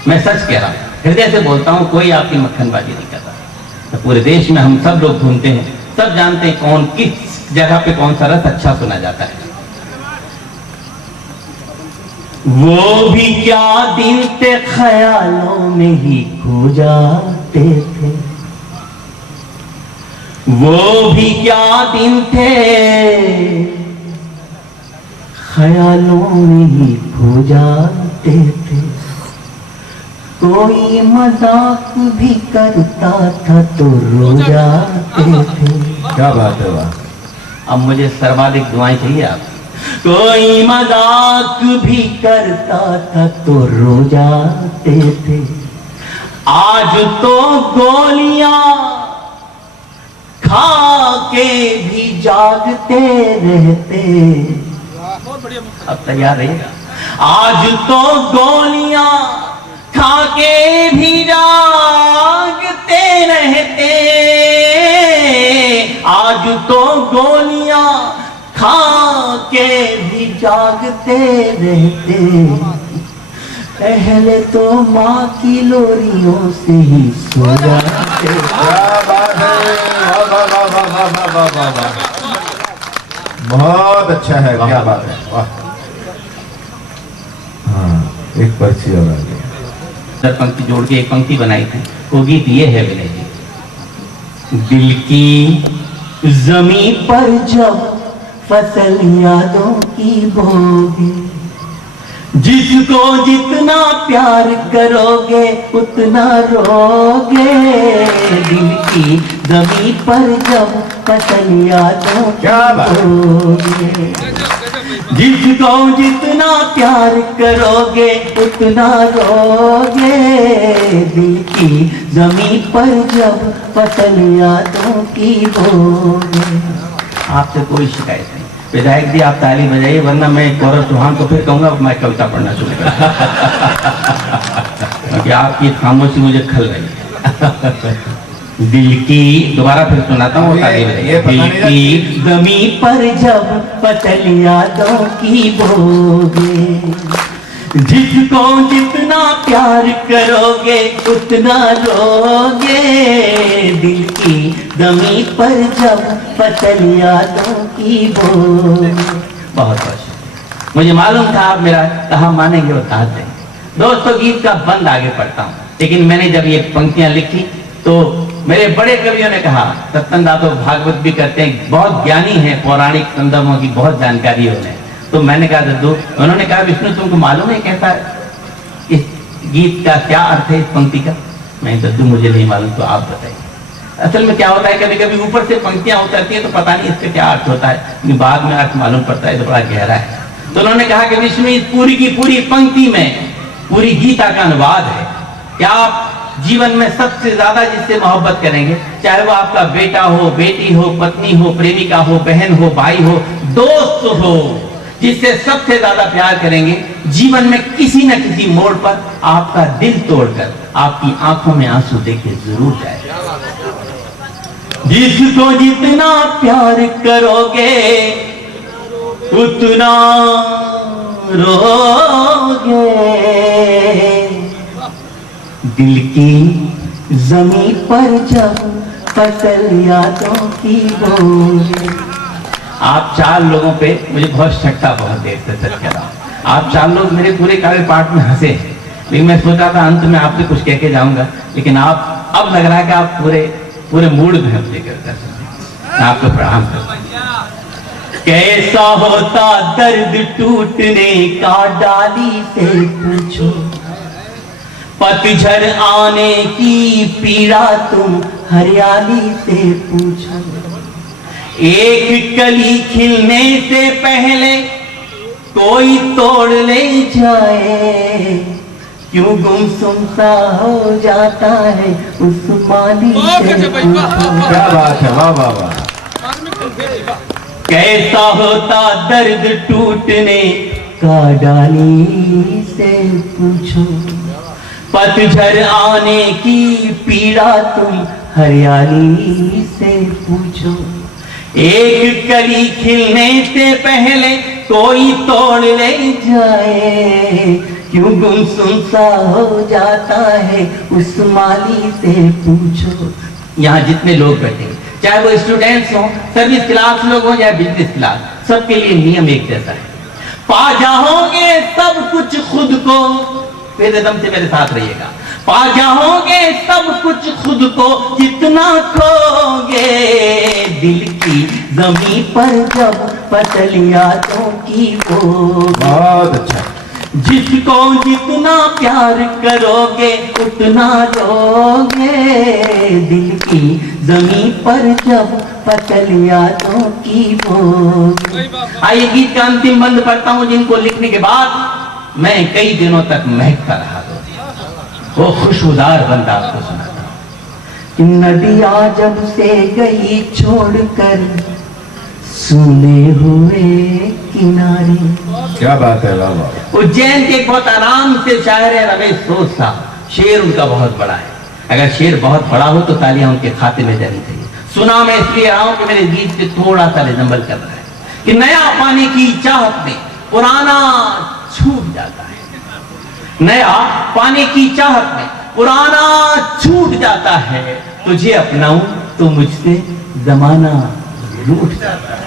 मैं सच कह रहा हूँ, हृदय से बोलता हूँ, कोई आपकी मक्खनबाजी नहीं करता। तो पूरे देश में हम सब लोग घूमते हैं, सब जानते हैं कौन किस जगह पे कौन सा रस अच्छा सुना जाता है। वो भी क्या दिन थे ख्यालों में ही खो जाते थे, वो भी क्या दिन थे ख्यालों में ही खो जाते थे। कोई मजाक भी करता था तो रो जाते थे। क्या बात है, वाह। अब मुझे सर्वाधिक दुआएं चाहिए आप। कोई मजाक भी करता था तो रो जाते थे, आज तो गोलियां खा के भी जागते रहते। अब तैयार रहिएगा। आज तो गोलियां खा के भी जागते रहते, आज तो गोलियां खा के भी जागते रहते। पहले तो माँ की लोरियों से ही सो जाते। क्या बात है, वाह वाह वाह वाह वाह वाह वाह वाह वाह, बहुत अच्छा है, क्या बात है, वाह। हाँ, एक पर्ची और आ गई। पंक्ति जोड़ के एक पंक्ति बनाई थी, वो गीत ये है विनय जी। दिल की जमीन पर जब फसल यादों की बोगे, जिसको जितना प्यार करोगे उतना रोगे। दिल की जमीन पर जब फसल यादों की बोगे, जिसको जितना प्यार करोगे उतना रोगे। दिल की जमीन पर जब फसल यादों की बोगे। आपसे कोई शिकायत नहीं, विधायक जी आप ताली बजाइए, वरना मैं गौरव चौहान को फिर कहूंगा मैं कविता पढ़ना शुरू कर, क्योंकि आपकी खामोशी मुझे खल रही है। दिल की, दोबारा फिर सुनाता हूँ, ताली बजाइए। दिल की जमीन पर जब फसल यादों की बोगे, जिसको जितना प्यार करोगे उतना रोगे। दिल की जमीन पर जब फसल यादों की बोगे। बहुत बहुत मुझे मालूम था आप मेरा कहा मानेंगे और कहा देंगे। दोस्तों, गीत का बंद आगे पढ़ता हूँ। लेकिन मैंने जब ये पंक्तियां लिखी तो मेरे बड़े कवियों ने कहा, सत्तन दातो भागवत भी करते हैं, बहुत ज्ञानी है, पौराणिक संदर्भों की बहुत जानकारी है उन्हें। तो मैंने कहा दद्दू, उन्होंने कहा विष्णु तुमको मालूम है कहता है इस गीत का क्या अर्थ है, इस पंक्ति का? मैं दद्दू मुझे नहीं मालूम, तो आप बताइए। असल में क्या होता है, कभी कभी ऊपर से पंक्तियां उतरती है तो पता नहीं इसका क्या अर्थ होता है, लेकिन बाद में अर्थ मालूम पड़ता है तो बड़ा गहरा है। तो उन्होंने कहा कि विष्णु इस पूरी की पूरी पंक्ति में पूरी गीता का अनुवाद है। क्या आप जीवन में सबसे ज्यादा जिससे मोहब्बत करेंगे, चाहे वो आपका बेटा हो, बेटी हो, पत्नी हो, प्रेमिका हो, बहन हो, भाई हो, दोस्त हो, जिससे सबसे ज्यादा प्यार करेंगे, जीवन में किसी न किसी मोड़ पर आपका दिल तोड़कर आपकी आंखों में आंसू देख के जरूर जाएगा। जिसको जितना प्यार करोगे उतना रोगे, दिल की जमीन पर जब फसल यादों की बोले। आप 4 लोगों पे मुझे बहुत शक था, बहुत देर से सच कह रहा हूं। आप 4 लोग मेरे पूरे काव्य पाठ में हंसे, लेकिन मैं सोचा था अंत में आपसे कुछ कह के जाऊंगा, लेकिन आप अब लग रहा है कि आप पूरे मूड में हम लेकर आपको प्रणाम करता हूं। कैसा होता दर्द टूटने का डाली से पूछो, पतझड़ आने की पीड़ा तुम हरियाली से पूछो। एक कली खिलने से पहले कोई तोड़ ले जाए, क्यों गुमसुम सा हो जाता है उस माली से पूछो। क्या बात है, वाह वाह वाह। कैसा होता दर्द टूटने का डाली से पूछो, पतझड़ आने की पीड़ा तुम हरियाली से पूछो। एक कली खिलने से पहले कोई तोड़ ले जाए, क्यों गुमसुम सा हो जाता है उस माली से पूछो। यहाँ जितने लोग बैठे, चाहे वो स्टूडेंट्स हो, सर्विस क्लास लोग हो या बिजनेस क्लास, सबके लिए नियम एक जैसा है। पा जाओगे सब कुछ खुद को, फिर एकदम से मेरे साथ रहिएगा। पा जाओगे सब कुछ खुद को जितना खोगे, दिल की जमीन पर जब पतलियातों की वो। बहुत अच्छा। जिसको जितना प्यार करोगे उतना रोगे, दिल की जमीन पर जब पतलियातों की वो। आइए गीत का अंतिम बंद पढ़ता हूं, जिनको लिखने के बाद मैं कई दिनों तक महकता रहा, वो खुशबूदार बंदा आपको सुनाता हूं। नदिया जब से गई छोड़कर सुने हुए किनारे। क्या बात है, वाह वाह। उज्जैन के बहुत आराम से शायर है रमेश सोच साहब, शेर उनका बहुत बड़ा है। अगर शेर बहुत बड़ा हो तो तालियां उनके खाते में जानी चाहिए। सुना मैं इसलिए रहा हूं कि मेरे गीत पे थोड़ा सा रिजम्बल कर रहा है कि नया पाने की चाहत में पुराना छूट जाता है। नया पाने की चाहत में पुराना छूट जाता है, तुझे अपनाऊं तो मुझसे जमाना रूठ जाता है।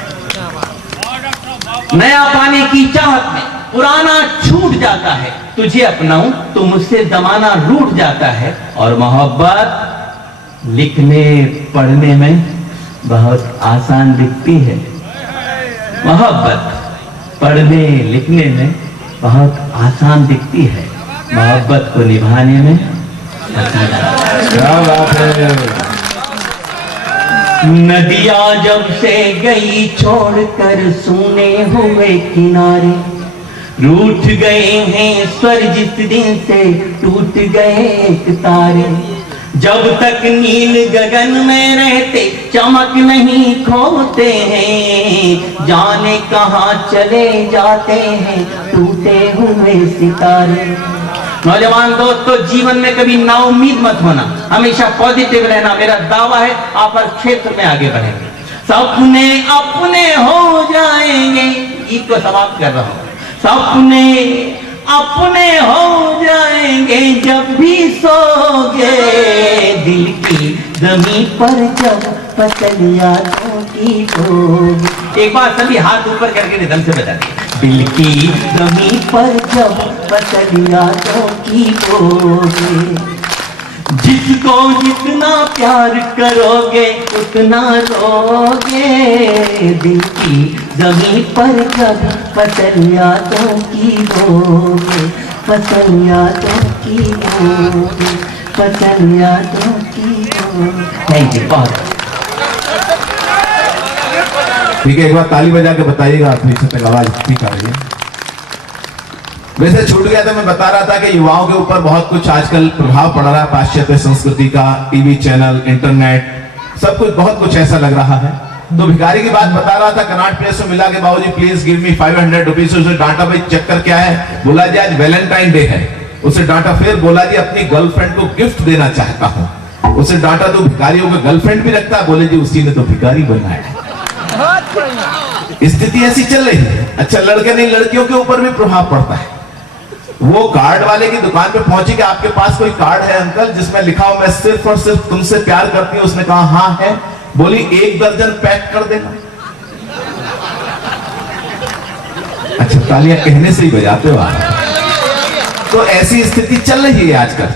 नया पाने की चाहत में पुराना छूट जाता है, तुझे अपनाऊं तो मुझसे जमाना रूठ जाता है। और मोहब्बत लिखने पढ़ने में बहुत आसान दिखती है, मोहब्बत पढ़ने लिखने में बहुत आसान दिखती है, मोहब्बत को निभाने में क्या बात है। नदिया जब से गई छोड़कर सूने हुए किनारे, रूठ गए हैं स्वर जिस दिन से टूट गए एक तारे। जब तक नील गगन में रहते चमक नहीं खोते हैं, जाने कहाँ चले जाते हैं टूटे हुए सितारे। नौजवान दोस्तों, जीवन में कभी नाउम्मीद मत होना, हमेशा पॉजिटिव रहना। मेरा दावा है आप हर क्षेत्र में आगे बढ़ेंगे, सपने अपने हो जाएंगे। गीत को समाप्त कर रहा हूं। सपने अपने हो जाएंगे जब भी सोगे, दिल की जमीन पर जब पतलियातों की होगी। एक बार सभी हाथ ऊपर करके रिदम से बता दें। दिल की जमीन पर जब पतलियातों की होगी, जिसको जितना प्यार करोगे उतना रोगे, दिल की जमीन पर जब फसल यादों की बोगे, फसल यादों की बोगे, फसल यादों की बोगे। थैंक यू बहुत। ठीक है, एक बार ताली बजा के बताइएगा आप नीचे तक आवाज ठीक आ रही है। वैसे छूट गया था, मैं बता रहा था कि युवाओं के ऊपर बहुत कुछ आजकल प्रभाव पड़ रहा है पाश्चात्य संस्कृति का, टीवी चैनल, इंटरनेट, सब कुछ बहुत कुछ ऐसा लग रहा है। तो भिखारी की बात बता रहा था, कनाट प्लेस में मिला के बाबूजी प्लीज गिव मी 500 रुपीज। उसे डांटा, भाई चक्कर क्या है? बोला जी आज वैलेंटाइन डे है। उसे डांटा, फिर बोला जी अपनी गर्लफ्रेंड को गिफ्ट देना चाहता हूँ। उसे डांटा, तो भिखारियों को गर्लफ्रेंड भी रखता है? बोले जी उसी ने तो भिखारी बनाया। स्थिति ऐसी चल रही है। अच्छा, लड़के नहीं लड़कियों के ऊपर भी प्रभाव पड़ता है। वो कार्ड वाले की दुकान पे पहुंची कि आपके पास कोई कार्ड है अंकल जिसमें लिखा हो मैं सिर्फ और सिर्फ तुमसे प्यार करती हूँ? उसने कहा हाँ है। बोली 1 दर्जन पैक कर देना। अच्छा, तालियां कहने से ही बजाते हो आप। तो ऐसी स्थिति चल रही है आजकल।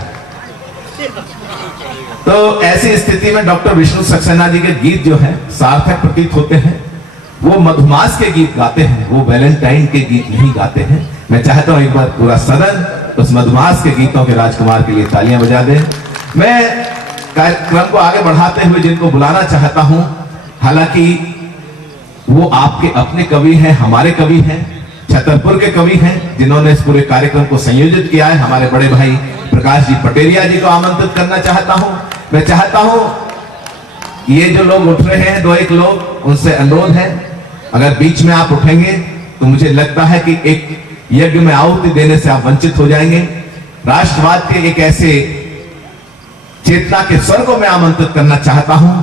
तो ऐसी स्थिति में डॉक्टर विष्णु सक्सेना जी के गीत जो है सार्थक प्रतीत होते हैं। वो मधुमास के गीत गाते हैं, वो वैलेंटाइन के गीत नहीं गाते हैं। मैं चाहता हूं एक बार पूरा सदन उस मधुमास के गीतों के राजकुमार के लिए तालियां बजा दे। मैं कार्यक्रम को आगे बढ़ाते हुए जिनको बुलाना चाहता हूं, हालांकि वो आपके अपने कवि हैं, हमारे कवि हैं, छतरपुर के कवि हैं, जिन्होंने इस पूरे कार्यक्रम को संयोजित किया है। हमारे बड़े भाई प्रकाश जी पटेरिया जी को आमंत्रित करना चाहता हूं। मैं चाहता हूं ये जो लोग उठ रहे हैं, 2-1 लोग, उनसे अनुरोध है अगर बीच में आप उठेंगे तो मुझे लगता है कि एक यज्ञ में आहुति देने से आप वंचित हो जाएंगे। राष्ट्रवाद के एक ऐसे चेतना के स्वर को मैं आमंत्रित करना चाहता हूं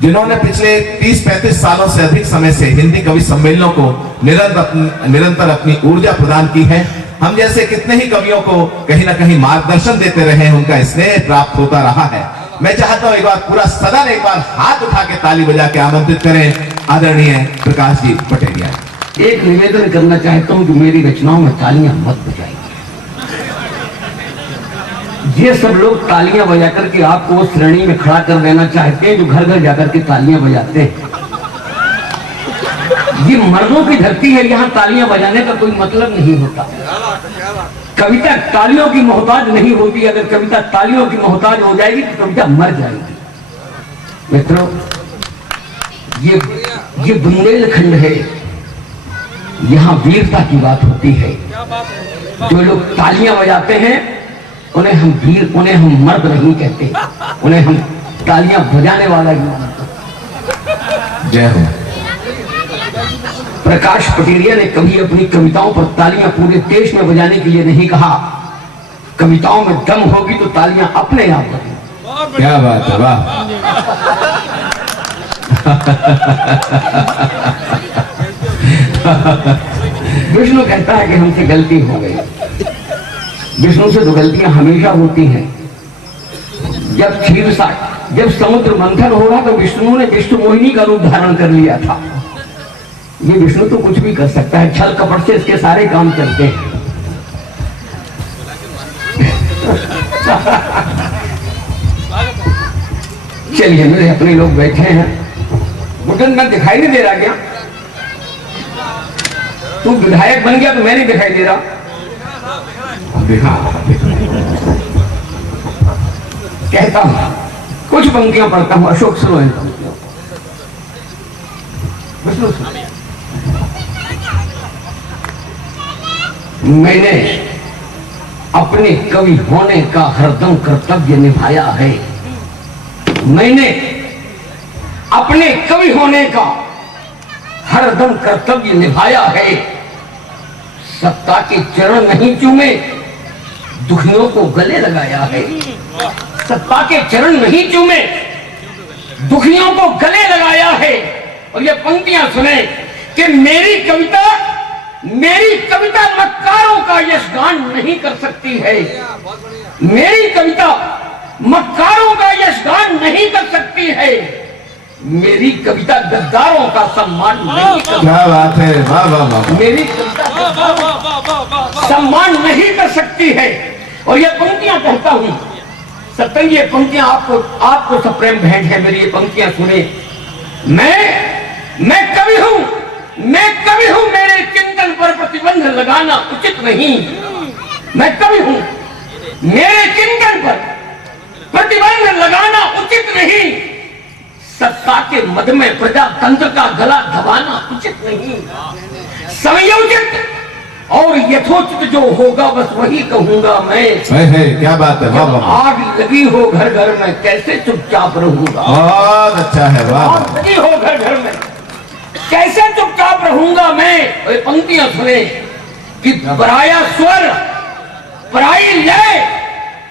जिन्होंने पिछले 30-35 सालों से अधिक समय से हिंदी कवि सम्मेलनों को निरंतर अपनी ऊर्जा प्रदान की है। हम जैसे कितने ही कवियों को कहीं ना कहीं मार्गदर्शन देते रहे हैं, उनका स्नेह प्राप्त होता रहा है। मैं चाहता हूं एक बार पूरा सदन एक बार हाथ उठा के ताली बजा के आमंत्रित करें आदरणीय प्रकाश जी पटेरिया। एक निवेदन करना चाहता हूं कि मेरी रचनाओं में तालियां मत बजाइए। ये सब लोग तालियां बजा करके आपको उस श्रेणी में खड़ा कर देना चाहते हैं जो घर घर जाकर के तालियां बजाते हैं। ये मर्दों की धरती है, यहाँ तालियां बजाने का कोई मतलब नहीं होता। कविता तालियों की मोहताज नहीं होती। अगर कविता तालियों की मोहताज हो जाएगी तो कविता मर जाएगी। मित्रों, ये बुंदेलखंड है, यहाँ वीरता की बात होती है। जो लोग तालियां बजाते हैं उन्हें हम वीर, उन्हें हम मर्द नहीं कहते, उन्हें हम तालियां बजाने वाला ही मानते। जय हो। प्रकाश पटेरिया ने कभी अपनी कविताओं पर तालियां पूरे देश में बजाने के लिए नहीं कहा। कविताओं में दम होगी तो तालियां अपने आप बजेंगी। क्या बात है, वाह। विष्णु कहता है कि हमसे गलती हो गई। विष्णु से तो गलतियां हमेशा होती हैं। जब समुद्र मंथन हो रहा तो विष्णु ने विष्णु मोहिनी का रूप धारण कर लिया था। ये विष्णु तो कुछ भी कर सकता है, छल कपट से इसके सारे काम चलते हैं। चलिए, मेरे अपने लोग बैठे हैं। मुझे मैं दिखाई नहीं दे रहा क्या? तू विधायक बन गया तो मैं नहीं दिखाई दे रहा। कहता हूं, कुछ पंक्तियां पढ़ता हूं। अशोक सुनो इन पंक्तियों। मैंने अपने कवि होने का हरदम कर्तव्य निभाया है। मैंने अपने कवि होने का हरदम कर्तव्य निभाया है। सत्ता के चरण नहीं चूमे, दुखियों को गले लगाया है। सत्ता के चरण नहीं चूमे, दुखियों को गले लगाया है। और ये पंक्तियां सुने कि मेरी कविता मक्कारों का यशगान नहीं कर सकती है। मेरी कविता मक्कारों का यशगान नहीं कर सकती है। मेरी कविता गद्दारों का सम्मान नहीं कर। क्या बात है, वाह वाह वाह। मेरी कविता सम्मान नहीं कर सकती है। और ये पंक्तियां कहता हूं, सत्संग ये पंक्तियां आपको सब प्रेम भेंट है। मेरी ये पंक्तियां सुने। मैं कवि हूं, मेरे चिंतन पर प्रतिबंध लगाना उचित नहीं। मैं कवि हूं, मेरे चिंतन पर प्रतिबंध लगाना उचित नहीं। सत्ता के मद में प्रजातंत्र का गला दबाना उचित नहीं। समयोचित और यथोचित जो होगा बस वही कहूंगा मैं। है क्या बात है, वाह वाह, आग लगी हो घर घर में कैसे चुपचाप रहूंगा। बहुत अच्छा है, वाह वाह। आग लगी हो घर घर में कैसे चुपचाप रहूंगा मैं। ये पंक्तियां सुने कि पराया स्वर, पराई लय,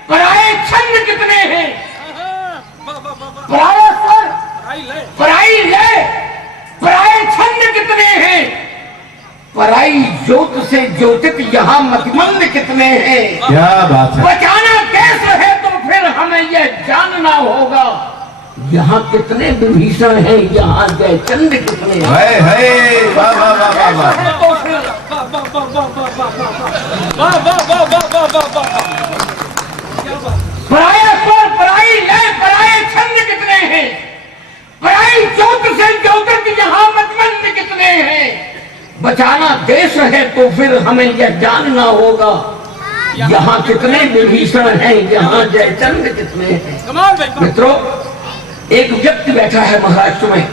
पराये छंद कितने हैं। पराया स्वर, पराई लय, पराये छंद कितने हैं। पराई ज्योत से ज्योतित यहाँ मतमंद कितने हैं। क्या बात है। बचाना कैसे है तो फिर हमें यह जानना होगा। यहाँ कितने विभीषण हैं, यहाँ जयचंद कितने हैं। वाह वाह वाह वाह वाह। तो फिर पराया स्वर, पराई लय, पराये छंद कितने हैं। पराई ज्योत से ज्योतित यहाँ मतमंद कितने हैं। बचाना देश है तो फिर हमें यह जानना होगा। यहाँ कितने विभीषण हैं, यहाँ जयचंद कितने हैं। मित्रों, एक व्यक्ति बैठा है महाराष्ट्र में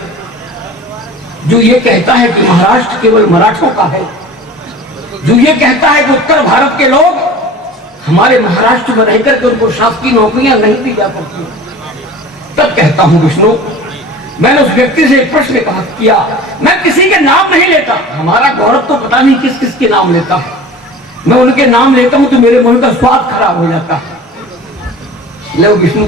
जो ये कहता है कि महाराष्ट्र केवल मराठों का है, जो ये कहता है कि उत्तर भारत के लोग हमारे महाराष्ट्र में रहकर के उनको शासकीय नौकरियां नहीं दी जा सकती। तब कहता हूं विष्णु, मैंने उस व्यक्ति से एक प्रश्न किया। मैं किसी के नाम नहीं लेता, हमारा गौरव तो पता नहीं किस किस के नाम लेता है। मैं उनके नाम लेता हूं तो मेरे मन का स्वाद खराब हो जाता है। ले विष्णु,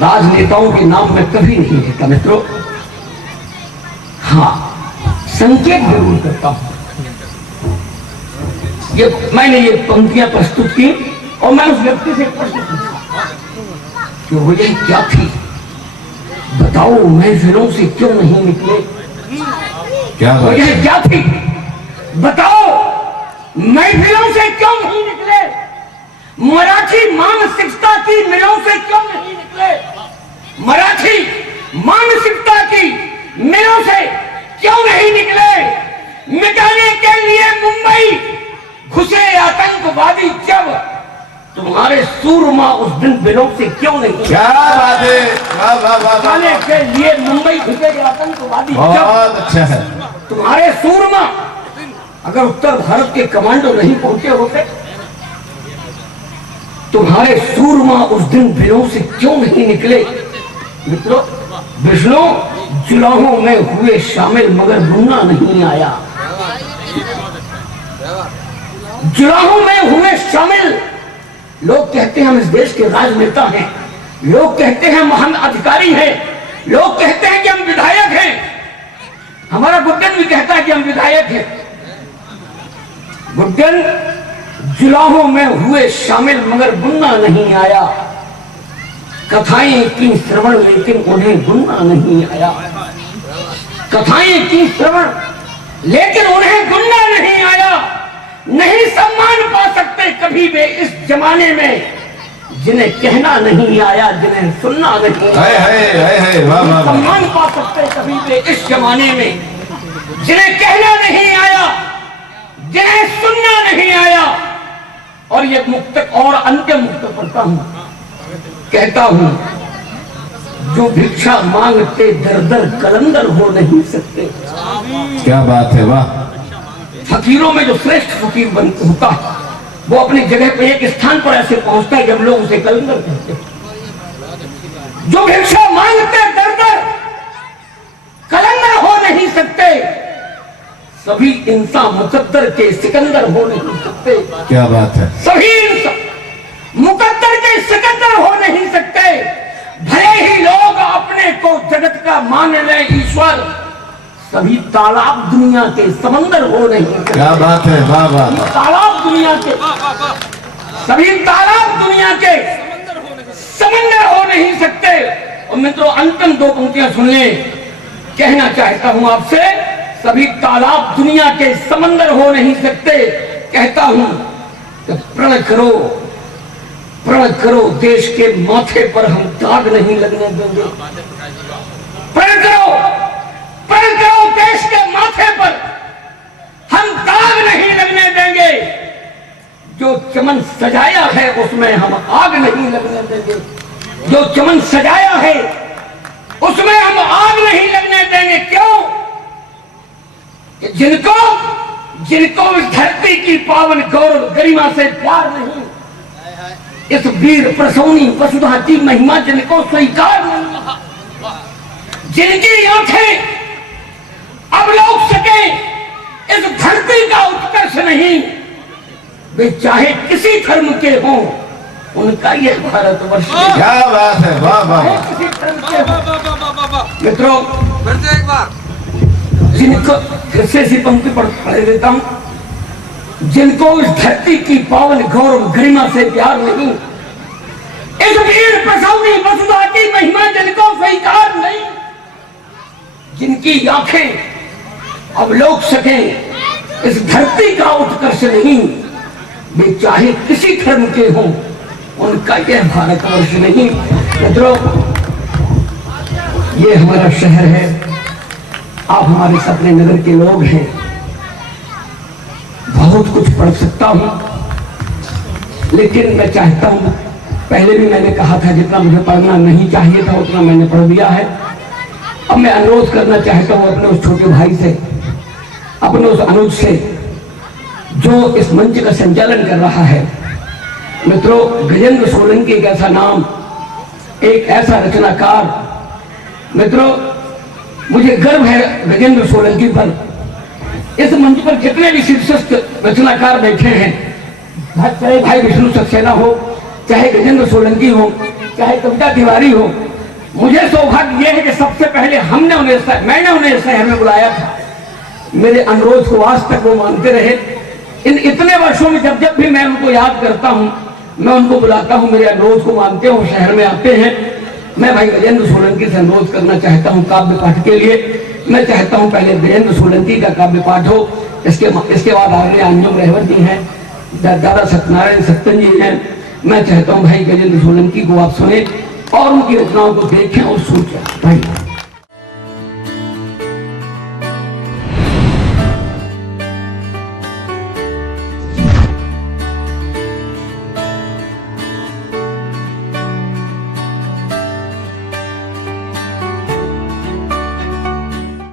राजनेताओं के नाम मैं कभी नहीं लेता मित्रों। हाँ, संकेत जरूर करता हूं। मैंने ये पंक्तियां प्रस्तुत की और मैंने उस व्यक्ति से प्रश्न पूछा कि वजह क्या थी, बताओ महफिलों से क्यों नहीं निकले। क्या वजह क्या थी, बताओ महफिलों से क्यों नहीं निकले। मराठी मानसिकता की मिलों से क्यों नहीं निकले। मराठी मानसिकता की मिलों से क्यों नहीं निकले। मिटाने के लिए मुंबई घुसे आतंकवादी जब, तुम्हारे सूरमा उस दिन बिलों से क्यों नहीं। क्या बात है, वाह वाह वाह। मिटाने के लिए मुंबई घुसे आतंकवादी जब, बहुत अच्छा है। तुम्हारे सूरमा अगर उत्तर भारत के कमांडो नहीं पहुंचे होते, तुम्हारे सूरमा उस दिन बिलों से क्यों नहीं निकले। मित्रों, विष्णु जुलाहों में हुए शामिल मगर मुन्ना नहीं आया। जुलाहों में हुए शामिल। लोग कहते हैं हम इस देश के राजनेता हैं, लोग कहते हैं हम अधिकारी हैं, लोग कहते हैं कि हम विधायक हैं। हमारा गुड्डन भी कहता है कि हम विधायक हैं। गुड्डन जुलाहों में हुए शामिल मगर गुन्ना नहीं आया। कथाएं की श्रवण लेकिन उन्हें गुन्ना नहीं आया। कथाएं की श्रवण लेकिन उन्हें गुन्ना नहीं आया। नहीं सम्मान पा सकते कभी वे इस जमाने में जिन्हें कहना नहीं आया, जिन्हें सुनना नहीं आया। वाह वाह। सम्मान पा सकते कभी वे इस जमाने में जिन्हें कहना नहीं आया, जिन्हें सुनना नहीं आया। और ये मुक्तक और अंतिम मुक्तक पढ़ता हूं, कहता हूं, जो भिक्षा मांगते दर दर कलंदर हो नहीं सकते। क्या बात है, वाह। फकीरों में जो श्रेष्ठ फकीर होता है वो अपनी जगह पे एक स्थान पर ऐसे पहुंचता है जब लोग उसे कलंदर कहते हैं। जो भिक्षा मांगते दर दर कलंदर हो नहीं सकते, सभी इंसान मुकद्दर के सिकंदर हो नहीं सकते। क्या बात है। सभी इंसान मुकद्दर के सिकंदर हो नहीं सकते। भले ही लोग अपने को जगत का मान ले ईश्वर, सभी तालाब दुनिया के समंदर हो नहीं सकते। क्या बात है, वाह वाह। तालाब दुनिया के, सभी तालाब दुनिया के समंदर हो नहीं सकते। और मित्रों, अंतिम दो पंक्तियां सुनिए। कहना चाहता हूं आपसे, सभी तालाब दुनिया के समंदर हो नहीं सकते। कहता हूं कि प्रण करो, प्रण करो देश के माथे पर हम दाग नहीं लगने देंगे। प्रण करो देश के माथे पर हम दाग नहीं लगने देंगे। जो चमन सजाया है उसमें हम आग नहीं लगने देंगे। जो चमन सजाया है उसमें हम आग नहीं लगने देंगे। क्यों? जिनको इस धरती की पावन गौरव गरिमा से प्यार नहीं, इस वीर प्रसौनी वसुधा की महिमा जिनको स्वीकार नहीं, जिनकी आंखें अवलोक सके इस धरती का उत्कर्ष नहीं, वे चाहे किसी धर्म के हों, उनका यह भारतवर्ष क्या बात है, वाह वाह। किसी धर्म के हों। मित्रों, फिर से एक बार जिनको फिर से इसी पंक्ति पर पढ़ देता हूं। जिनको इस धरती की पावन गौरव गरिमा से प्यार नहीं, इस वीर प्रसौनी वसुधा की महिमा जिनको स्वीकार नहीं, जिनकी आंखें अवलोक सके इस धरती का उत्कर्ष नहीं, वे चाहे किसी धर्म के हों, उनका यह भारतवर्ष नहीं। मित्रों, ये हमारा शहर है, आप हमारे सपने नगर के लोग हैं। बहुत कुछ पढ़ सकता हूं, लेकिन मैं चाहता हूं, पहले भी मैंने कहा था जितना मुझे पढ़ना नहीं चाहिए था उतना मैंने पढ़ दिया है। अब मैं अनुरोध करना चाहता हूं अपने उस छोटे भाई से, अपने उस अनुज से जो इस मंच का संचालन कर रहा है। मित्रों, गजेंद्र सोलंकी एक ऐसा नाम, एक ऐसा रचनाकार। मित्रों, मुझे गर्व है गजेंद्र सोलंकी पर। इस मंच पर जितने भी शीर्षस्थ रचनाकार बैठे हैं, चाहे भाई विष्णु सक्सेना हो, चाहे गजेंद्र सोलंकी हो, चाहे कविता तिवारी हो, मुझे सौभाग्य यह है कि सबसे पहले मैंने उन्हें शहर में बुलाया था। मेरे अनुरोध को आज तक वो मानते रहे। इन इतने वर्षों में जब भी मैं उनको याद करता हूं, मैं उनको बुलाता हूं, मेरे अनुरोध को मानते हो, शहर में आते हैं। मैं भाई गजेंद्र सोलंकी से अनुरोध करना चाहता हूं काव्य पाठ के लिए। मैं चाहता हूं पहले गजेंद्र सोलंकी का काव्य पाठ हो, इसके बाद आगे अंजुम रहवर जी हैं, दादा सत्यनारायण सत्तन जी हैं। मैं चाहता हूं भाई गजेंद्र सोलंकी को आप सुने और उनकी रचनाओं को देखें और सोचें। भाई